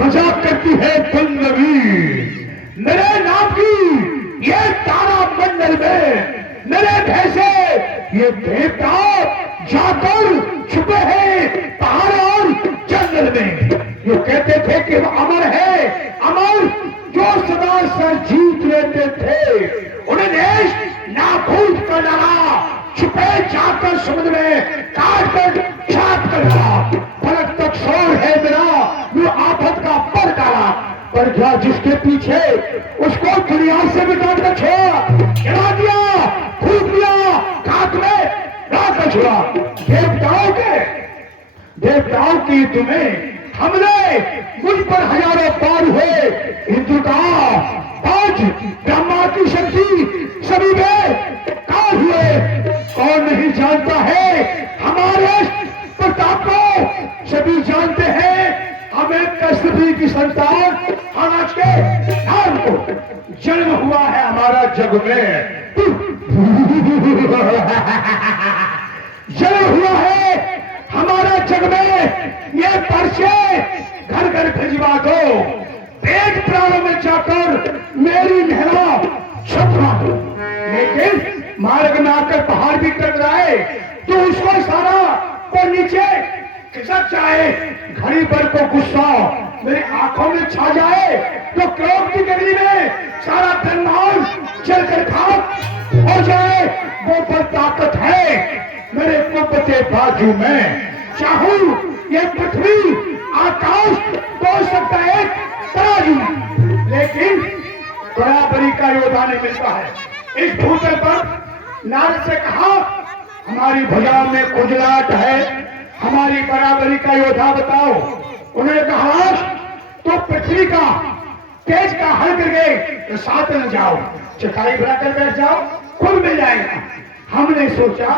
मजाक करती है बंदगी मेरे नाम की। ये तारा मंडल में मेरे भैसे ये देवता जाकर छुपे हैं पहाड़ और जंगल में। ये कहते थे कि वो अमर है, अमर जो सदा सर जीत लेते थे उन्हें देश नाबूद कर डाला, छुपे जाकर समुद्र में काट कर छाप कर डाला। फलक तक शोर है मेरा वो आफत का पर डाला, पर क्या जिसके पीछे उसको दुनिया से मिटा कर छोड़ा, गिरा दिया, फूक दिया, खाक में रात छोड़ा। देवताओं की तुम्हें हमले मुझ पर हजारों पार हुए, हिंदू का आज ब्रह्मा की शक्ति सभी में काल हुए। कौन नहीं जानता है हमारे प्रताप को, सभी जानते हैं हमें कश्यपी की संतान अनाज के नाम को जन्म हुआ है हमारा जग में। जन्म हुआ है हमारा जग में। ये पर्चे घर घर भिजवा दो, पेट प्राणों में जाकर मेरी मेहरा छपवा दो। लेकिन मार्ग में आकर पहाड़ भी टकराए तो उसको सारा को नीचे खिसक जाए, घड़ी पर को गुस्सा मेरी आंखों में छा जाए तो क्रोध की गली में सारा ब्रह्मांड जलकर खाक हो जाए। वो पर ताकत है मेरे कुपते बाजू में। चाहूं ये पृथ्वी आकाश तोड़ सकता है तराजू, लेकिन बराबरी का योद्धा नहीं मिलता है इस भूतल पर। नारद से कहा हमारी भुजाओं में कुजलाहट है, हमारी बराबरी का योद्धा बताओ। उन्होंने कहा तो पृथ्वी का तेज का हल कर गए तो साथ न जाओ, चटाई बनाकर बैठ जाओ, खुद मिल जाएगा। हमने सोचा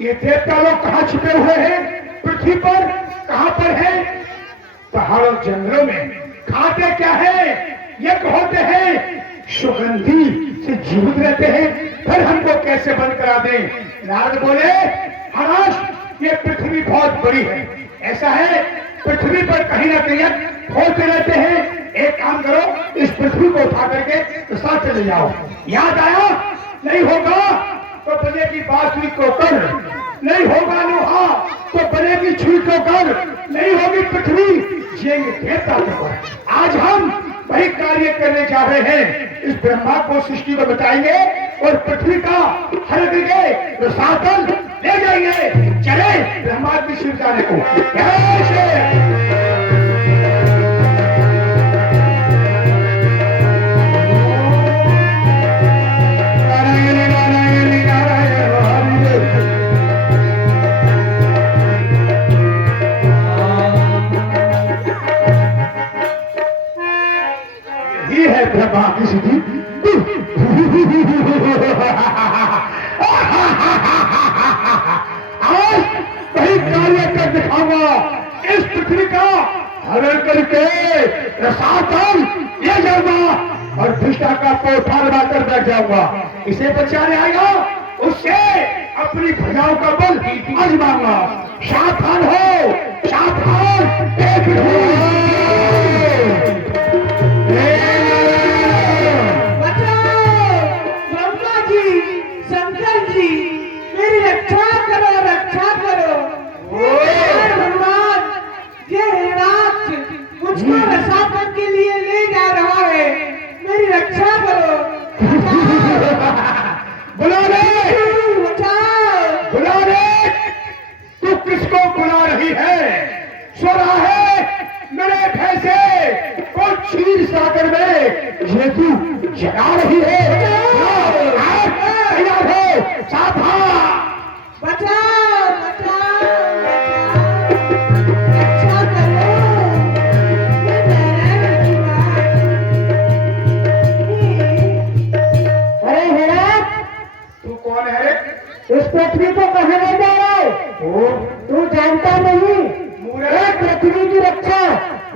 ये देवता लोग कहाँ छुपे हुए हैं, पृथ्वी पर कहां पर है, पहाड़ों जंगलों में। खाते क्या है, यज्ञ होते हैं, सुगंधी से जीवित रहते हैं, फिर हमको कैसे बंद करा दें। नारद बोले महाराज ये पृथ्वी बहुत बड़ी है, ऐसा है पृथ्वी पर कहीं ना कहीं होते रहते हैं। एक काम करो इस पृथ्वी को उठा करके तो साथ चले जाओ। याद आया नहीं होगा तो बनेगी बांसुरी को कर, नहीं होगा लोहा तो बनेगी छुई को कर, नहीं होगी पृथ्वी जिएंगे देवता को। आज हम वही कार्य करने जा रहे हैं, इस ब्रह्मा को सृष्टि को बचाएंगे और पृथ्वी का हर करके तो साधन ले जाएंगे। चले ब्रह्मा की शिव जाने को। ब्रह्मा की सिद्धि आज वही कार्य कर दिखाऊंगा, इस पृथ्वी का हरण करके रसातल ले जाऊंगा और दुष्टा का पोथा लगाकर बैठ जाऊंगा। इसे बचाने आएगा उससे अपनी भुजाओं का बल आजमाऊंगा। सावधान हो, सावधान। मेरी रक्षा करो, रक्षा करो। भगवान ये हिरणाक्ष मुझको रसातल के लिए ले जा रहा है, मेरी रक्षा करो। बुला रे, बचाओ, बुला रे। तू किसको बुला रही है? सो रहा है मेरे भैंसे को क्षीर सागर में, ये तू जगा रही है। तैयार हो, सावधान। बचाओ, बचाओ, रक्षा करो। अरे हेरत, तू कौन है? इस पृथ्वी को कहाँ ले जा रहा है? तू जानता नहीं, ये पृथ्वी की रक्षा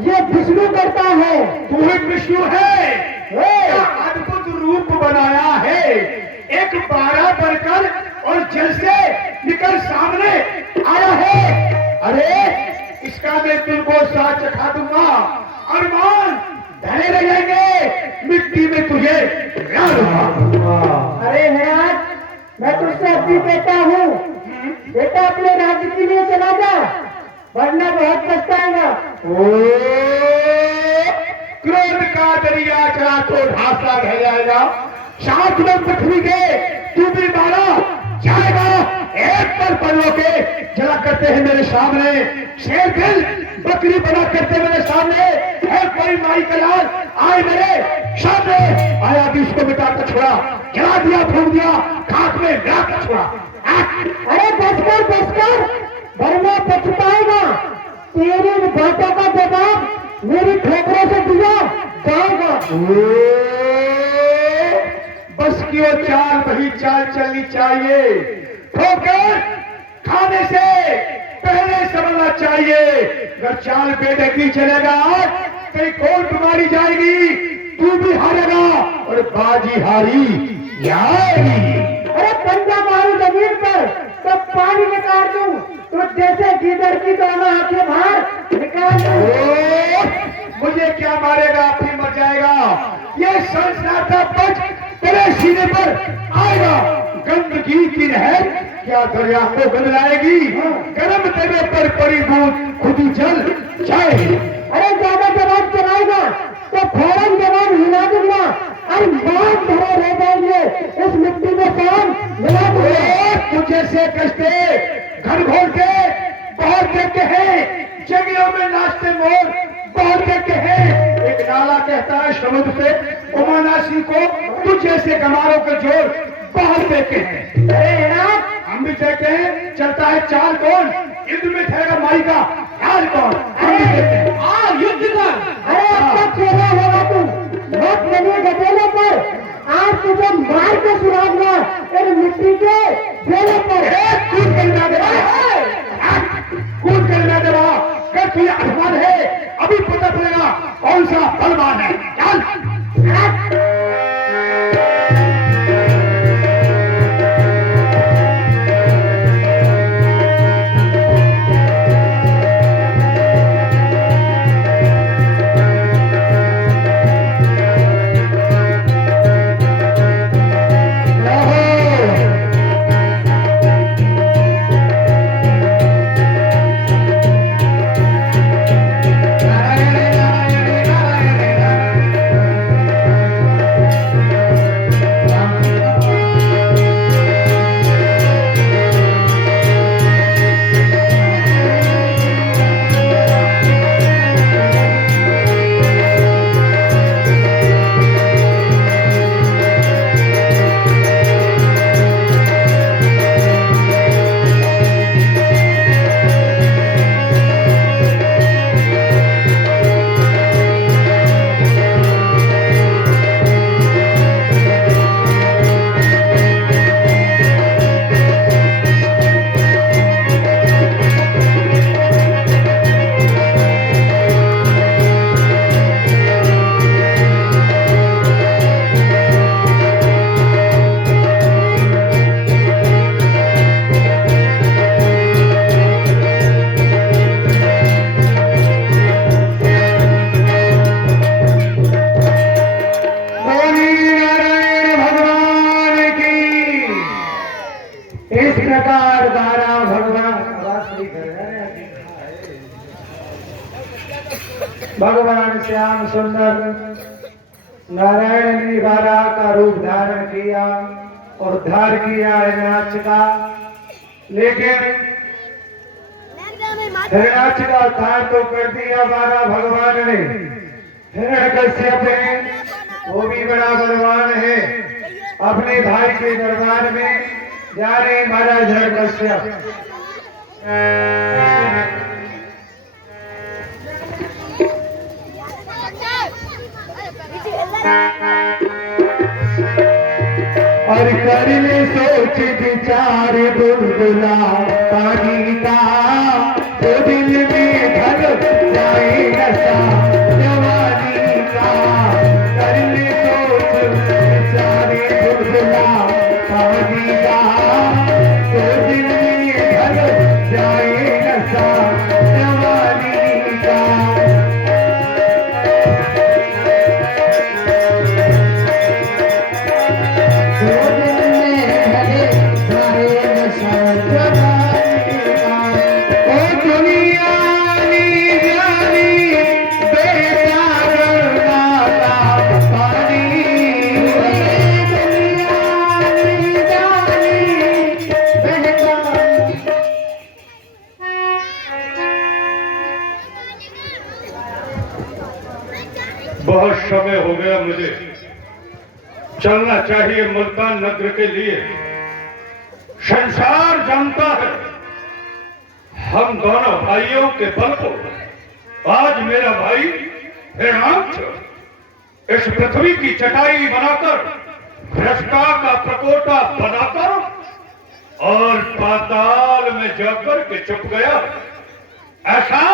ये विष्णु करता है। तू ही विष्णु है, अद्भुत रूप बनाया है। एक 12 बनकर और जल से निकल सामने आया है। अरे इसका मैं तुमको साथ चखा दूंगा, अरमान धने रहेंगे, मिट्टी में तुझे मिला दूंगा। अरे हेराज, मैं तुझसे अभी कहता हूँ, बेटा अपने राज्य के लिए चला जा, वरना बहुत पछताएगा। क्रोध का दरिया चला तो ढांसा रह जाएगा, साथ में पृथ्वी के तू भी मारा जाएगा। एक पर पलों के जला करते हैं मेरे सामने, शेर दिल बकरी बना करते मेरे सामने, है कोई माई का लाल आए मेरे सामने, आया भी उसको मिटा कर छोड़ा, जला दिया, फूक दिया, खाक में मिला कर छोड़ा। अरे बसकर, वरना पछताएगा। तेरी बातों का जवाब मेरी ठोकरों से दिया जाएगा। बस की वो चाल वही चाल चलनी चाहिए, ठोकर खाने से पहले समझना चाहिए। अगर चाल बेदखी चलेगा कहीं कौन तुम्हारी जाएगी, तू भी हारेगा और बाजी हारी जाएगी। अरे पंजा मारू जमीन पर तो पानी निकाल दूं, तो जैसे गीदड़ की दोनों आंखें बाहर निकाल दूं। मुझे क्या मारेगा, फिर मर जाएगा। ये संस्नाता पच तेरे सीने पर आएगा, गंदगी की नहर क्या दरिया को बदलाएगी, गर्म तेरे पर पड़ी बूंद खुद ही जल जाएगी। अरे ज्यादा जवाब चलाएगा तो फौरन जवाब हिला दूंगा और बात भरे रह जाएंगे, इस मिट्टी में शाम मिला दूंगा। तुझे से कष्टे घर घोल के बहुत देखते हैं, जंगलों में नाचते मोर बहुत देखते हैं। एक नाला कहता है समुद्र से उमानासी को, तुझ जैसे कमारों के जोर बहुत देखे हैं। अरे ना हम भी देखते हैं, चलता है चाल कौन, युद्ध में ठहरेगा माई का हाल कौन, हम भी देखते हैं। युद्ध कर। अरे अब तक खेला होगा तू, मत बनिए गदेले पर, आज तुझे मार के सुरागना इन मिट्टी के बेले पर। कूद कर ना देवा, कूद कर ना देवा, कर तुझे अभिमान है, अभी पता चलेगा कौन सा बलवान है। चल भगवान श्याम सुंदर नारायण ने बारा का रूप धारण किया और उद्धार किया हिरण्याक्ष का, लेकिन हिरण्याक्ष का उद्धार तो कर दिया बारा भगवान ने। हिरण्यकश्यप है, वो भी बड़ा बलवान है, अपने भाई के दरबार में जा रहे महाराज हिरण्यकश्यप। और कर ले सोच विचार बुलबुला पानी का, तो दिल में ढल जाए नशा जवानी का। कर ले सोच विचार बुलबुला मुझे चलना चाहिए मुल्तान नगर के लिए। संसार जानता है हम दोनों भाइयों के बल को आज मेरा भाई हिरणाक्ष इस पृथ्वी की चटाई बनाकर भ्रष्टा का प्रकोटा बनाकर और पाताल में जाकर के छुप गया। ऐसा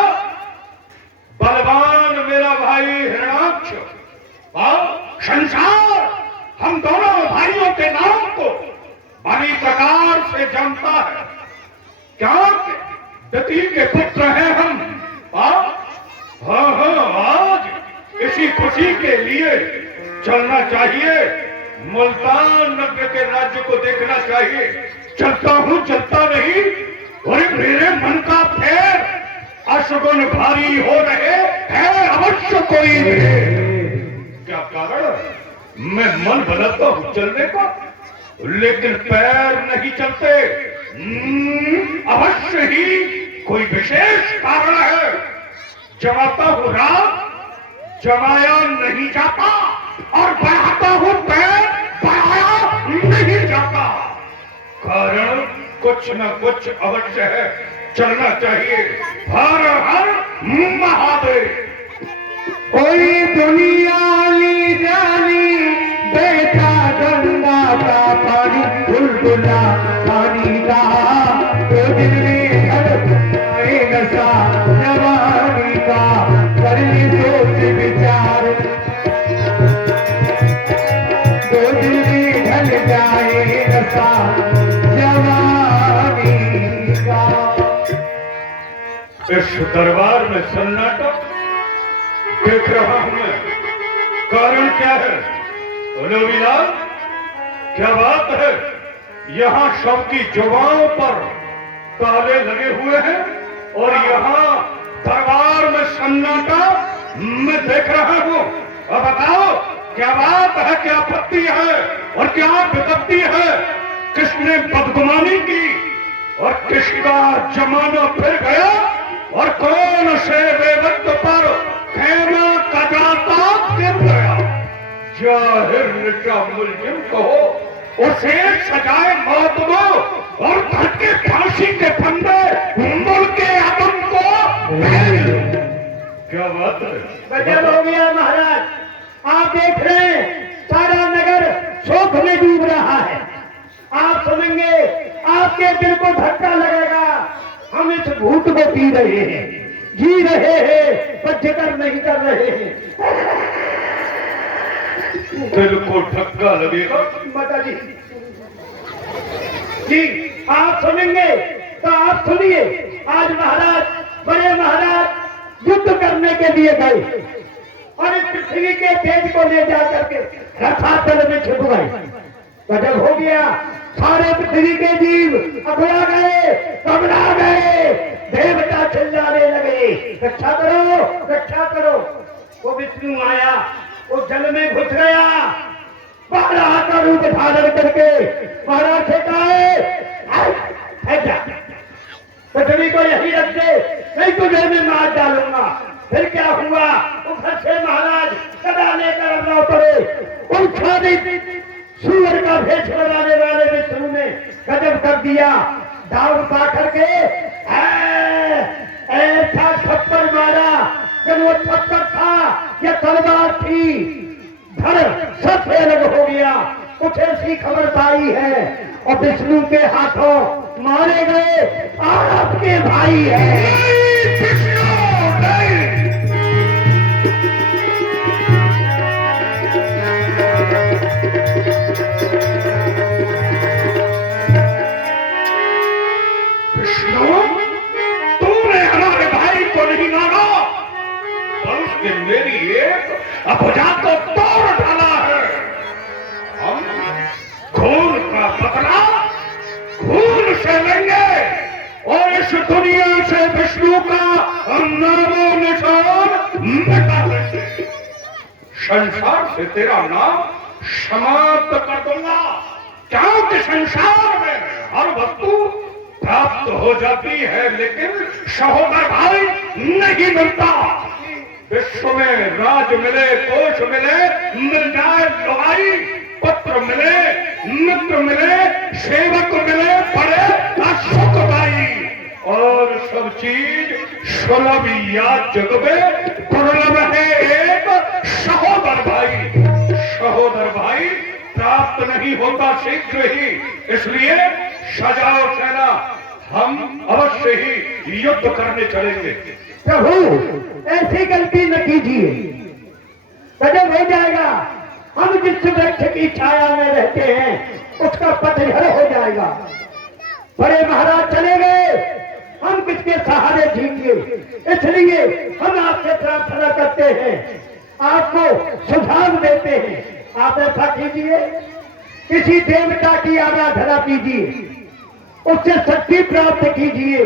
बलवान मेरा भाई हिरणाक्ष संसार हम दोनों भाइयों के नाम को बड़ी प्रकार से जानता है। क्या दती के पुत्र हैं हम? हाँ, आज इसी खुशी के लिए चलना चाहिए, मुल्तान नगर के राज्य को देखना चाहिए। चलता हूं, चलता नहीं, और मेरे मन का फेर अशुगुन भारी हो रहे हैं, अवश्य कोई नहीं। क्या कारण? मैं मन बनाता हूं चलने का, लेकिन पैर नहीं चलते। अवश्य ही कोई विशेष कारण है। जमाता हूं रात, जमाया नहीं जाता, और बढ़ाता हूं पैर, बढ़ाया नहीं जाता। कारण कुछ न कुछ अवश्य है, चलना चाहिए। हर हर महादेव। कोई दुनिया ली जानी बेटा गंगा का पानी, बुलबुला पानी का तो दिल में आएगा सा जवानी का। कर ली सोच विचार तो दिल में ढल जाएगा सा जवानी का। इस दरबार में सन्नाटा देख रहा हूं मैं, कारण क्या है? लोवीलाल, क्या बात है? यहाँ शव की जुबानों पर ताले लगे हुए हैं और यहाँ दरबार में सन्नाटा मैं देख रहा हूं। अब बताओ क्या बात है, क्या आपत्ति है और क्या विपत्ति है? किसने बदगुमानी की और किसका जमाना फिर गया, और कौन से बेवक्त पर खेमा कजाता गिर गया? जाहिर निशा मुलजिम कहो, उसे सजाए मौत दो और घर के फांसी के फंदे मुल्क के आदम को भेज दो। क्या बात है? गजब हो गया महाराज। आप देख रहे हैं सारा नगर शोक में डूब रहा है। आप सुनेंगे आपके दिल को धक्का लगेगा। हम इस भूत को पी रहे हैं, जी रहे हैं, पर जिक्र नहीं कर रहे हैं। दिल को धक्का लगेगा? माता जी, जी आप सुनेंगे तो आप सुनिए। आज महाराज, बड़े महाराज युद्ध करने के लिए गए और इस पृथ्वी के तेज को ले जा करके रथातल में छुप गए। गजब हो गया। सारे पृथ्वी के जीव अघुरा गए, घबरा गए, देवता चिल्लाने लगे, रक्षा करो, रक्षा करो। वो विष्णु आया, वो जल में घुस गया, बारह का रूप धारण करके महाराज से कहा पृथ्वी को यही रख दे, नहीं तुझे मैं मार डालूंगा। फिर क्या हुआ? उधर से महाराज कदा लेकर लौ पड़े। उन सूअर का भेष बनाने वाले विष्णु ने गजब कर दिया। दाव पा करके ऐसा थप्पड़ मारा, जब वो थप्पड़ था या तलवार थी, धड़ सब अलग हो गया। कुछ ऐसी खबर पाई है और विष्णु के हाथों मारे गए आपके भाई हैं। मेरी एक अबुझा को तोड़ डाला है। हम खून का बदला खून से लेंगे और इस दुनिया से विष्णु का नामो निशान मिटा देंगे। संसार से तेरा नाम समाप्त कर दूंगा, क्योंकि संसार में हर वस्तु प्राप्त हो जाती है लेकिन सहोदर भाई नहीं मिलता। विश्व में राज मिले, कोष मिले, मिल जाए लुगाई, पत्र मिले, मित्र मिले, सेवक मिले, बड़े अशोक भाई, और सब चीज सुलभ या जग में दुर्लभ है एक सहोदर भाई। सहोदर भाई प्राप्त नहीं होता शीघ्र ही, इसलिए सजाओ सेना, हम अवश्य ही युद्ध करने चलेंगे। प्रभु ऐसी गलती न कीजिए, गजब हो जाएगा। हम जिस वृक्ष की छाया में रहते हैं उसका पतझड़ हो जाएगा। बड़े महाराज चले गए, हम किसके सहारे जीएंगे? इसलिए हम आपसे प्रार्थना करते हैं, आपको सुझाव देते हैं, आप ऐसा कीजिए, किसी देवता की आराधना कीजिए, उससे शक्ति प्राप्त कीजिए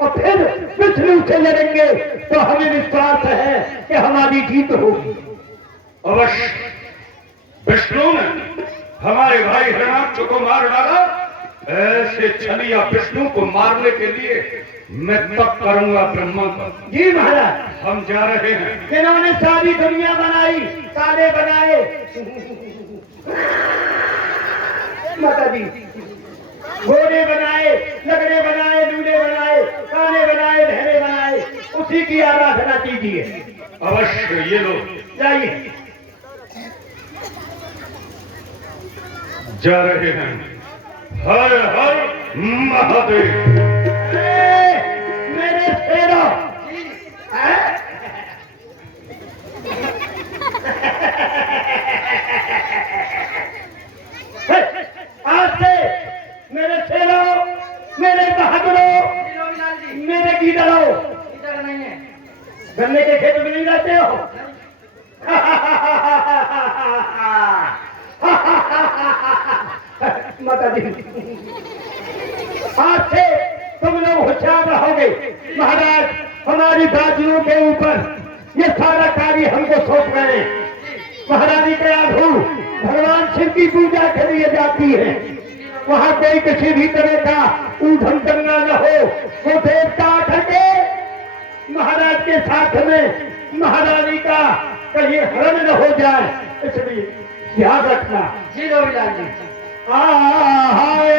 और फिर विष्णु से लड़ेंगे तो हमें विश्वास है कि हमारी जीत होगी। अवश्य विष्णु ने हमारे भाई हिरणाक्ष को मार डाला, ऐसे छलिया विष्णु को मारने के लिए मैं तब करूंगा ब्रह्मा का। जी महाराज, हम जा रहे हैं। जिन्होंने सारी दुनिया बनाई, ताले बनाए, माता जी घोड़े बनाए, लगड़े बनाए, लूले बनाए, काने बनाए, बहरे बनाए, उसी की आराधना कीजिए। अवश्य ये लोग जाइए, जा रहे हैं। हर हर महादेव। मेरे शेरों, आज से मेरे शेरों, मेरे बहादुरों, मेरे गीदड़ों, गन्ने के खेत में नहीं रहते हो? माता जी, आज से तुम लोग होशियार रहोगे। महाराज हमारी बाजुओं के ऊपर ये सारा कार्य हमको सौंप गए। महारानी के आधू भगवान शिव की पूजा के लिए जाती है, वहां कोई किसी भी तरह का ऊधम करना न हो। वो देवता आकर के महाराज के साथ में महारानी का कहीं हरण न हो जाए, इसलिए ध्यान रखना। जी रविलाल जी। हाय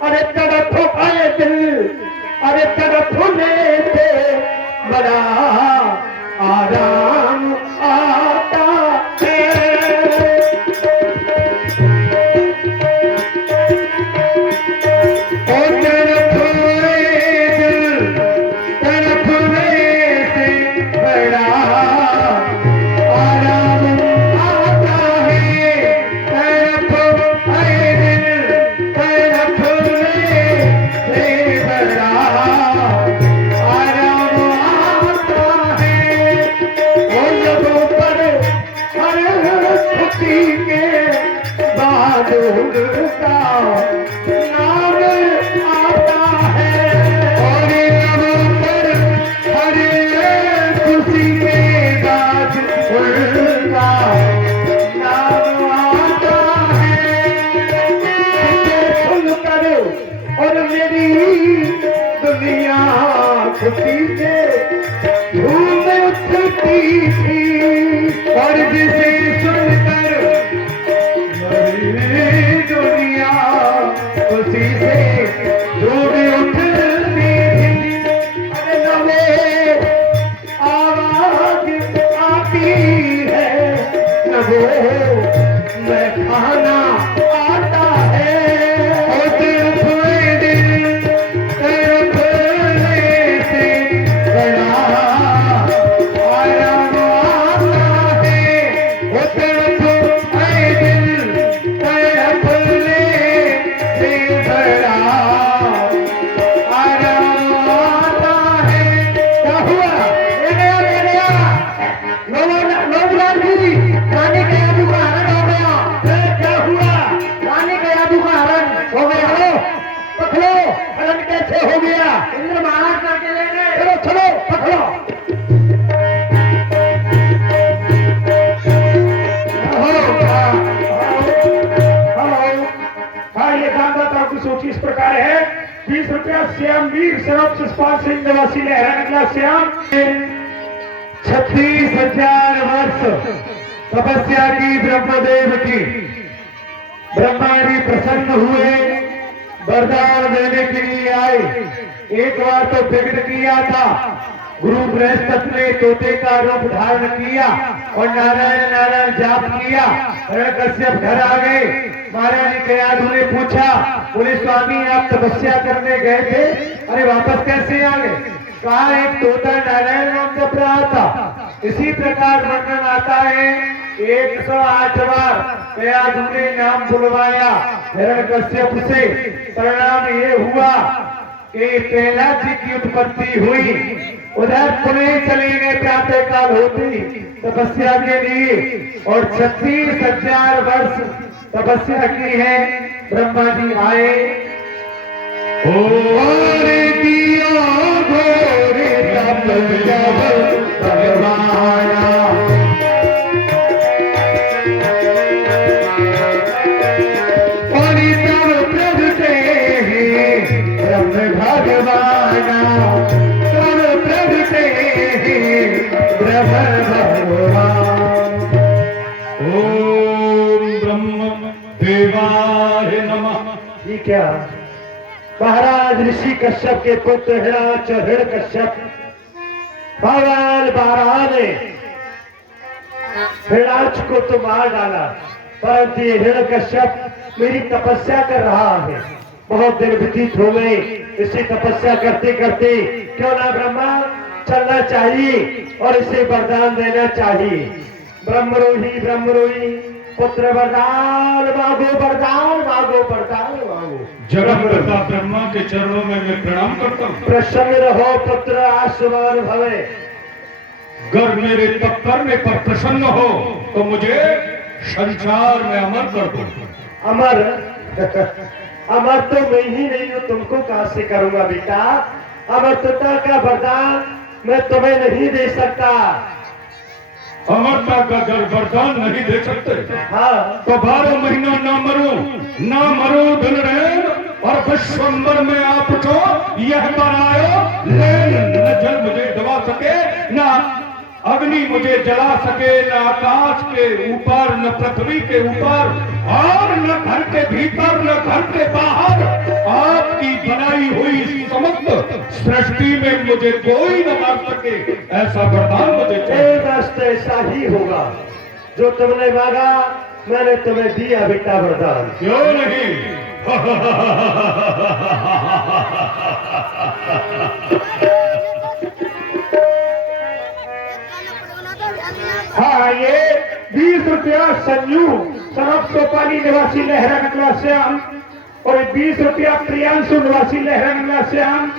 अरे तरफ आए दिल, अरे तरफ लेते बड़ा आराम आता है। 36,000 वर्ष तपस्या की ब्रह्मदेव की। ब्रह्मा जी प्रसन्न हुए, वरदान देने के लिए आए। एक बार तो विघ्न किया था, गुरु बृहस्पति ने तोते का रूप धारण किया और नारायण नारायण जाप किया। हिरण्यकश्यप घर आ गए। महाराज जी कयाधु ने पूछा, बोले स्वामी आप तपस्या करने गए थे, अरे वापस कैसे आ गए? कहा एक तोता नारायण नाम जप रहा था। इसी प्रकार वर्णन आता है 108 बार कयाधु ने नाम बुलवाया हिरण्यकश्यप से। परिणाम ये हुआ कि प्रहलाद जी की उत्पत्ति हुई। उधर पुणे चले गए प्रातः काल होती तपस्या के लिए और 36,000 वर्ष तपस्या की है। ब्रह्मा जी आए और दिया घोर तप जब भगवाना। और तब प्रभुते ब्रह्म भगवाना, तब प्रभुते ब्रह्म भगवान। ओम ब्रह्म देवाय नमः। ये क्या? महाराज ऋषि कश्यप के पुत्र हिरणाक्ष हिरण्यकश्यप भगवान बारह ने हिरणाक्ष को तो मार डाला, परंतु ये हिरण्यकश्यप मेरी तपस्या कर रहा है। बहुत दिन व्यतीत हो गए इसे तपस्या करते करते, क्यों ना ब्रह्मा चलना चाहिए और इसे वरदान देना चाहिए। ब्रह्मरोही पुत्र वरदान मांगो, वरदान मांगो, वरदान मांगो। जगन्नाथ ब्रह्मा के चरणों में मैं प्रणाम करता हूँ। प्रसन्न रहो पुत्र आयुष्मान भवे। अगर मेरे तप करने पर प्रसन्न हो तो मुझे संसार में अमर कर दो। अमर अमर तो मैं ही नहीं हूँ, तुमको कहां से करूंगा बेटा? अमरत्वता का वरदान मैं तुम्हें नहीं दे सकता। अमरता का जब वरदान नहीं दे सकते हाँ तो 12 महीना ना मरो दिन रहे और विश्वम्बर में आपको यह बनायो लेन। न जल मुझे दबा सके, न अग्नि मुझे जला सके, न आकाश के ऊपर, न पृथ्वी के ऊपर, और न घर के भीतर, न घर के बाहर। आपकी बनाई हुई समस्त सृष्टि में मुझे कोई न मार सके, ऐसा वरदान मुझे चाहिए। एक रास्ते ऐसा ही होगा जो तुमने मांगा, मैंने तुम्हें दिया बेटा वरदान। क्यों नहीं? हाँ ये 20 रुपया संजू सरफ सोपाली निवासी लहरा नगला श्याम और 20 रुपया प्रियांशु निवासी लहरा नगला श्याम,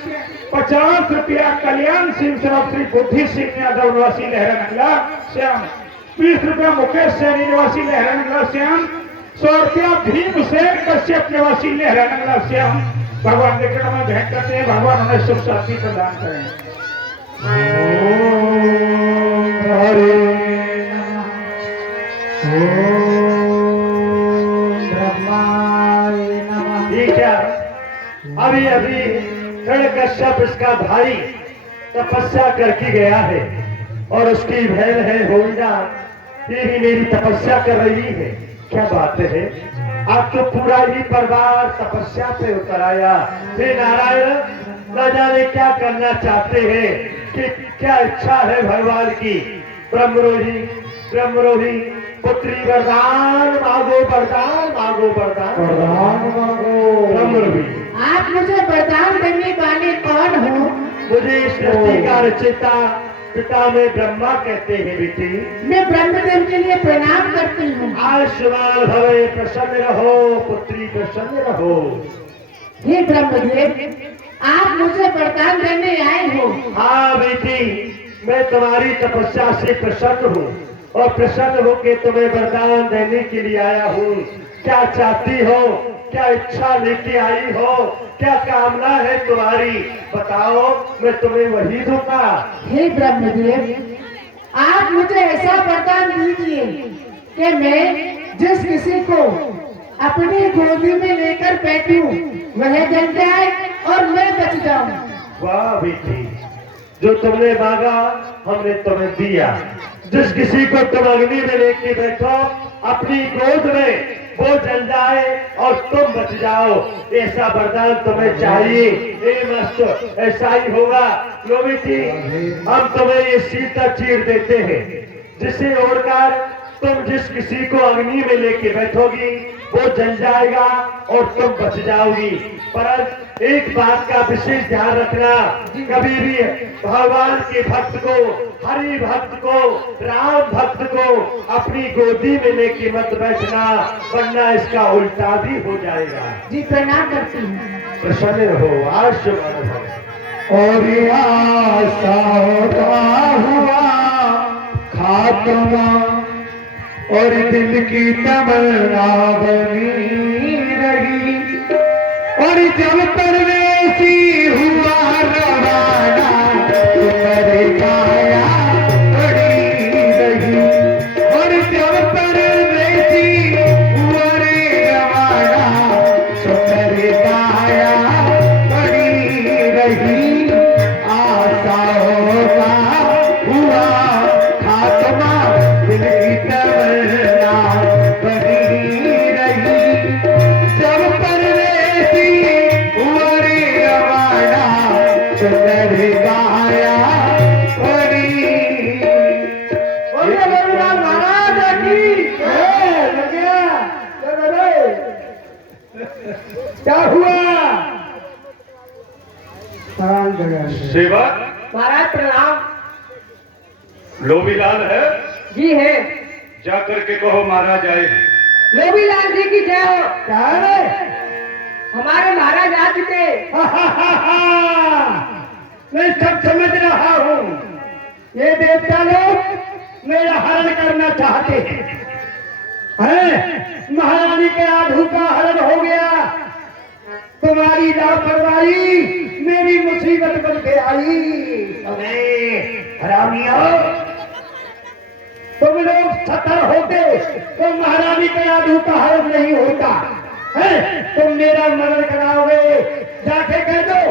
50 रुपया कल्याण सिंह सरफ श्री बुद्धि सिंह यादव निवासी लहरा नगला श्याम, 20 रुपया मुकेश सैनी निवासी लहरा नगला श्याम, 100 रुपया भीम सेन कश्यप निवासी लहरा नगला श्याम। भगवान के चरणों में भेंट करते हैं, भगवान हमें सुख शांति प्रदान करें। हरे ये क्या? अभी हिरण्यकश्यप इसका भाई तपस्या करके गया है और उसकी बहन है होलिका, ये भी मेरी तपस्या कर रही है। क्या बात है? आप तो पूरा ही परिवार तपस्या पे उतर आया। हे नारायण, न जाने क्या करना चाहते हैं, कि क्या इच्छा है भगवान की। ब्रह्मरोही पुत्री वरदान मांगो, वरदान मांगो, वरदान मांगो। ब्रह्मरोही आप मुझे वरदान देने वाले कौन हो? मुझे सृष्टि का रचयिता पिता में ब्रह्मा कहते हैं बेटी। मैं ब्रह्मदेव के लिए प्रणाम करती हूँ। आयुष्मान भवे, प्रसन्न रहो पुत्री, प्रसन्न रहो। हे ब्रह्मदेव, आप मुझे वरदान देने आए हो। हाँ बेटी, मैं तुम्हारी तपस्या से प्रसन्न हूँ और प्रसन्न होकर तुम्हें वरदान देने के लिए आया हूँ। क्या चाहती हो? क्या इच्छा लेके आई हो? क्या कामना है तुम्हारी? बताओ, मैं तुम्हें वही दूंगा। हे ब्रह्मदेव, आप मुझे ऐसा वरदान दीजिए कि मैं जिस किसी को अपनी गोदी में लेकर बैठूं वह जल जाए और मैं बच जाऊं। वाह बेटी, जो तुमने मांगा हमने तुम्हें दिया। जिस किसी को तुम अग्नि में लेके बैठो अपनी गोद में, वो जल जाए और तुम बच जाओ, ऐसा वरदान तुम्हें चाहिए। ए मस्त ऐसा ही होगा। लोभी जी, हम तुम्हें ये सीता चीर देते हैं, जिसे ओढ़कर तुम जिस किसी को अग्नि में लेके बैठोगी वो जल जाएगा और तुम बच जाओगी। पर एक बात का विशेष ध्यान रखना, कभी भी भगवान के भक्त को, हरि भक्त को, राम भक्त को अपनी गोदी में लेके मत बैठना, वरना इसका उल्टा भी हो जाएगा। जी प्रणाम करती हूँ। प्रसन्न रहो, आशीर्वाद हो। और आशा हुआ खात्मा और दिल की तमन्ना बनी रही, और जब परवेशी हुआ रवाना तुम्हारे काया पड़ी रही, और जब परवेशी हुआ रे रवाना तुम्हारे काया पड़ी रही। आशाओं का हुआ खात्मा, दिल की तमन्ना बनी रही, जब परदेसी हुआ रे रवाना चंदर गाया पड़ी। बोलिए रघुनाथ महाराज की जय। लग गया। क्या हुआ? प्रणाम जगह सेवा महाराज प्रणाम। लोभीलाल है, जी है। जा करके कहो महाराज आए। लोभीलाल जी की जय हो। क्या है? हमारे महाराज आ चुके। मैं सब समझ रहा हूँ। ये देवता लोग मेरा हरण करना चाहते हैं। महारानी के आधू का हरण हो गया। तुम्हारी लापरवाही मेरी मुसीबत बन के आई। अरे हरामियों, तुम लोग सतर होते तो महारानी के आधू का हरण नहीं होता है। तुम मेरा मदद कराओगे, जाके कह दो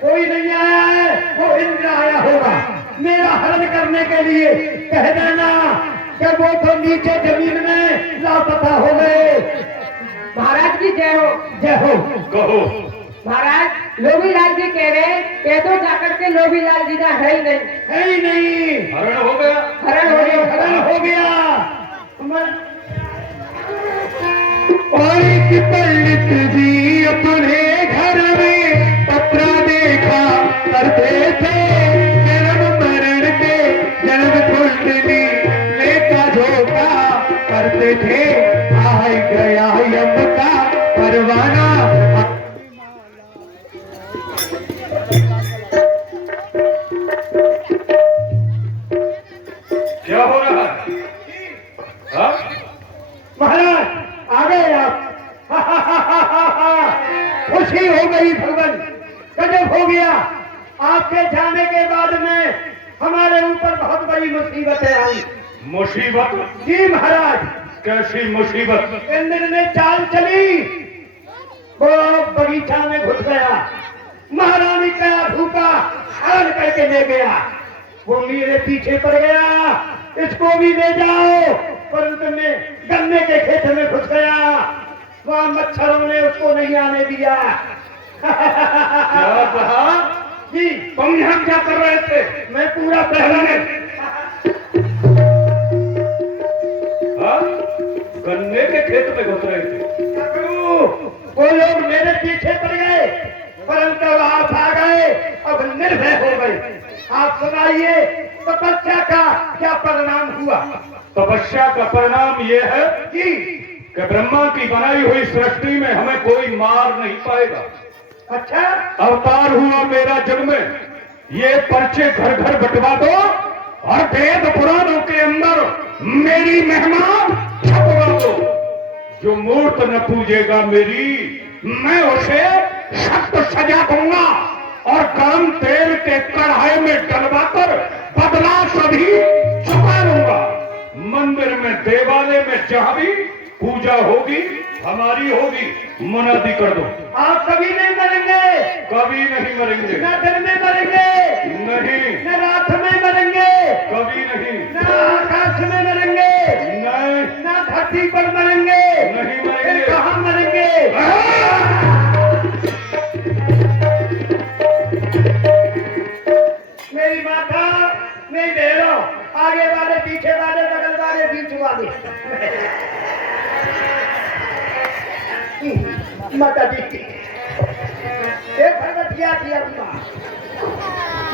कोई नहीं आया है, वो इंद्र आया होगा मेरा हरण करने के लिए। कह देना कि वो तो नीचे जमीन में लापता हो गए। महाराज की जय हो। जय हो। कहो। महाराज लोभीलाल जी कह रहे हैं, कह दो जाकर के लोभीलाल जी ना है ही नहीं। है ही नहीं। हरण हो गया। हरण हो गया। हरण हो गया। और एक पंडित जी अपने घर में पत्रा देखा करते थे, जन्म मरण के जन्म कुंडली लेखा जोखा करते थे। आए गया यम का परवाना। क्या हो रहा है? हाँ? महाराज आ गए आप। खुशी हो गई भगवान, गजब हो गया। आपके जाने के बाद में हमारे ऊपर बहुत बड़ी मुसीबतें आई। मुसीबत? जी महाराज। कैसी मुसीबत? इंद्र ने चाल चली, वो बगीचा में घुस गया, महारानी का भूखा हरण करके ले गया। वो मेरे पीछे पड़ गया, इसको भी ले जाओ। परंतु मैं गन्ने के खेत में घुस गया, वहां मच्छरों ने उसको नहीं आने दिया। क्या कहा? जी तुम यहाँ क्या कर रहे थे? मैं पूरा पहले हाँ? गन्ने के खेत में घुस रहे थे। वो लोग मेरे पीछे पड़ गए, परंतु आप आ गए, अब निर्भय हो गए। आप सुनाइए तपस्या का क्या परिणाम हुआ? तपस्या का परिणाम ये है जी कि ब्रह्मा की बनाई हुई सृष्टि में हमें कोई मार नहीं पाएगा। अच्छा। अवतार हुआ मेरा जग में, ये पर्चे घर घर बंटवा दो और वेद पुराणों के अंदर मेरी महिमा छपवा दो। जो मूर्त न पूजेगा मेरी, मैं उसे शक्त सजा दूंगा और गर्म तेल के कढ़ाई में डलवाकर बदला सभी चुका लूंगा। मंदिर में, देवालय में जहां भी पूजा होगी हमारी होगी, मुनादी कर दो। आप कभी नहीं मरेंगे। कभी नहीं मरेंगे। न दिन में मरेंगे, नहीं, न रात में मरेंगे। कभी नहीं, ना आकाश में मरेंगे, नहीं, ना धरती पर मरेंगे, नहीं मरेंगे। फिर कहाँ मरेंगे? मेरी माता, मेरी बहनों, आगे वाले, पीछे वाले, बगल वाले, बीच वाले, माता जी एक भगवतिया थी अपना।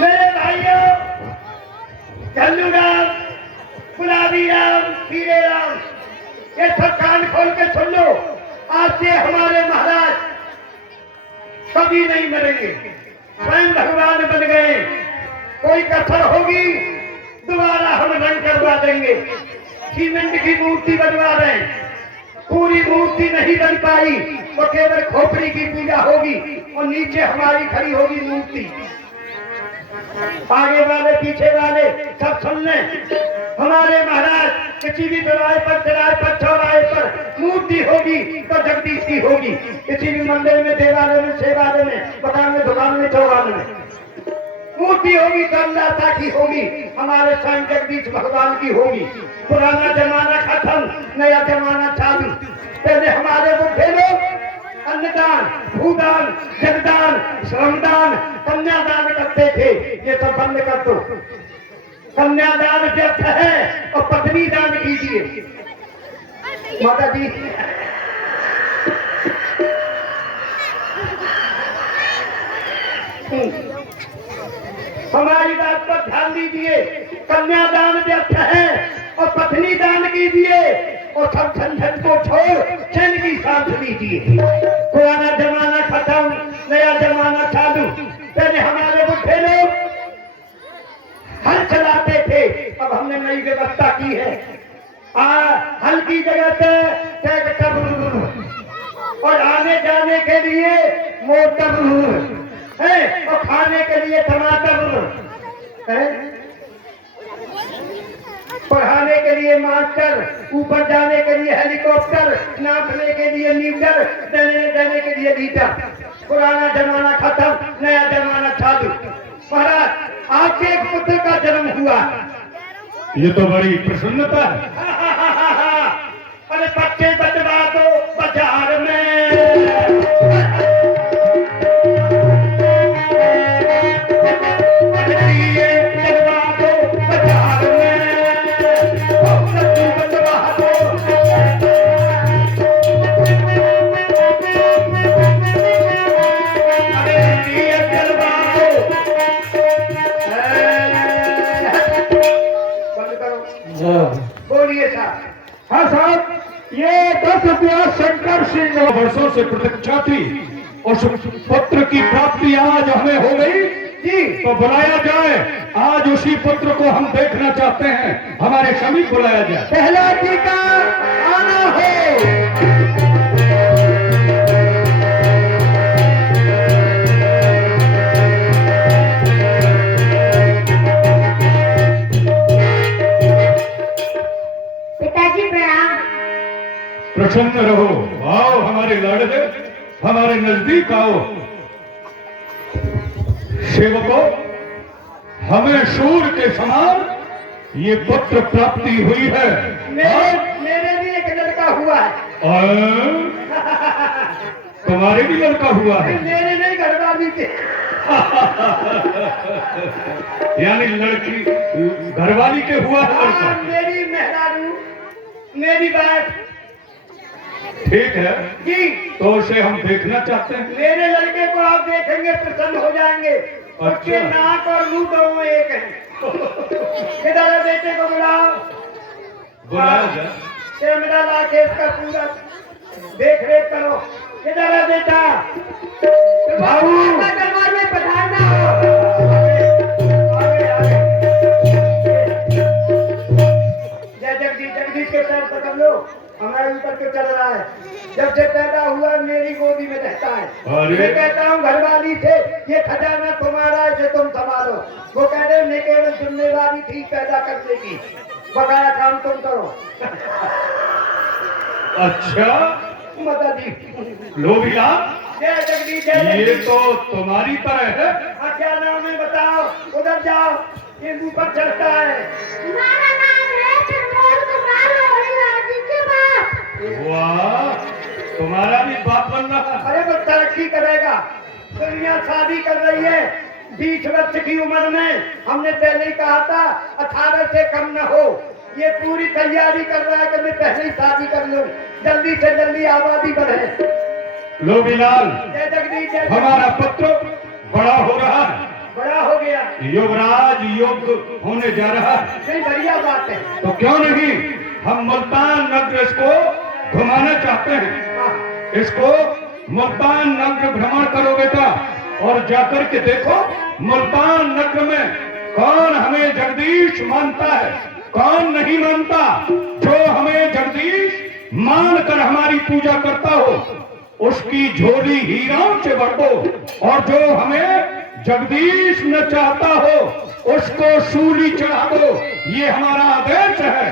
मेरे भाइयों, झल्लू राम, गुलाबी राम, हीरे राम, ये सब कान खोल के सुन लो। आज से हमारे महाराज कभी नहीं मरेंगे, स्वयं भगवान बन गए। कोई कसर होगी दोबारा हम रंग करवा देंगे। सीमेंट की मूर्ति बनवा रहे हैं, पूरी मूर्ति नहीं बन पाई तो केवल खोपड़ी की पूजा होगी और नीचे हमारी खड़ी होगी मूर्ति। आगे वाले पीछे वाले सब सुन लें। हमारे महाराज किसी भी चौराहे पर चौराहे पर मूर्ति होगी तो जगदीश की होगी। किसी भी मंदिर में, देवालय में, सेवालय में, मकान में, दुकान में, चौराहे में मूर्ति होगी तो अल्लाह की होगी, हमारे स्वयं जगदीश भगवान की होगी। पुराना जमाना खत्म, नया जमाना चालू। पहले हमारे बुढ़े लोग अन्नदान, भूदान, जगदान, श्रमदान, कन्यादान करते थे। ये सब बंद कर दो। कन्यादान व्यर्थ है और पत्नी दान कीजिए। माता जी हमारी बात पर ध्यान दीजिए। कन्यादान व्यर्थ है और पत्नी दान कीजिए और सब झंझट को छोड़ चैन की सांस लीजिए। पुराना जमाना खत्म, नया जमाना चालू। पहले हमारे बुढ़े लोग हल चलाते थे, अब हमने नई व्यवस्था की है। हल की जगह पे ट्रैक्टर और आने जाने के लिए मोटर है और खाने के लिए टमाटर है, पढ़ाने के लिए मास्टर, ऊपर जाने के लिए हेलीकॉप्टर, नापने के लिए मीटर, देने के लिए लीटर। पुराना जमाना खत्म, नया जमाना चालू। महाराज आपके एक पुत्र का जन्म हुआ। ये तो बड़ी प्रसन्नता है। अरे बच्चे बचवा दो बाजार में, बोलिए साहब। हाँ साहब, ये 10 रुपया शंकर सिंह वर्षों से प्रतीक्षा थी और पुत्र की प्राप्ति आज हमें हो गई जी, तो बुलाया जाए। आज उसी पुत्र को हम देखना चाहते हैं, हमारे समीप बुलाया जाए। पहला टीका आना है। पिताजी प्रणाम। प्रसन्न रहो, आओ हमारे लाडले, हमारे नजदीक आओ। सेवकों, हमें सूर्य के समान ये पुत्र प्राप्ति हुई है। मेरे भी एक लड़का हुआ है। तुम्हारे भी लड़का हुआ है? मेरे नहीं, घरवाली के। यानी लड़की घरवाली के हुआ है लड़का? मेरी मेहरारू, मेरी बात। ठीक है जी, तो उसे हम देखना चाहते हैं। मेरे लड़के को आप देखेंगे प्रसन्न हो जाएंगे। उसके नाक और मुंह दोनों एक है। इधर है, बेटे को बुलाओ। बुलाया जाए। कैमरा ला के इसका पूरा देख रेख करो। इधर है बेटा, बाबू दरबार में पधारना हो। आगे, आगे। जय जगदीश, जगदीश के पैर पकड़ लो, हमारे ऊपर क्यों चल रहा है? जब से पैदा हुआ मेरी गोदी में रहता है। मैं कहता हूँ घरवाली से, ये खजाना तुम्हारा है, इसे तुम संभालो। वो कह रहे मैं केवल जिम्मेवारी थी पैदा करने की, बकाया काम तुम करो। अच्छा, माता जी, लोभिया, जय जगदीश, जय ये जगदीश। तो तुम्हारी तरह है। हाँ, क्या नाम है बताओ? उधर जाओ। ये मुंह पर चढ़ता है। हमारा नाम है प्रमोद कुमार रोहिला जी के बाप। वाह, तुम्हारा भी बाप बन रहा। अरे वो तरक्की करेगा। दुनिया शादी कर रही है 20 वर्ष की उम्र में। हमने पहले ही कहा था 18 से कम न हो। ये पूरी तैयारी कर रहा है कि मैं पहले ही शादी कर लूं, जल्दी से जल्दी आबादी बढ़े। लो बिलाल, जय जगदीश जय हमारा पुत्र बड़ा हो रहा है, बड़ा हो गया। युवराज युग होने जा रहा है। नहीं, बढ़िया बात है। तो क्यों नहीं हम मुल्तान नगर इसको घुमाना चाहते हैं। इसको मुल्तान नगर भ्रमण करो बेटा, और जाकर के देखो मुल्तान नगर में कौन हमें जगदीश मानता है, कौन नहीं मानता। जो हमें जगदीश मानकर हमारी पूजा करता हो उसकी झोली हीरों से भर दो, और जो हमें जगदीश न चाहता हो उसको सूली चढ़ा दो। ये हमारा आदेश है।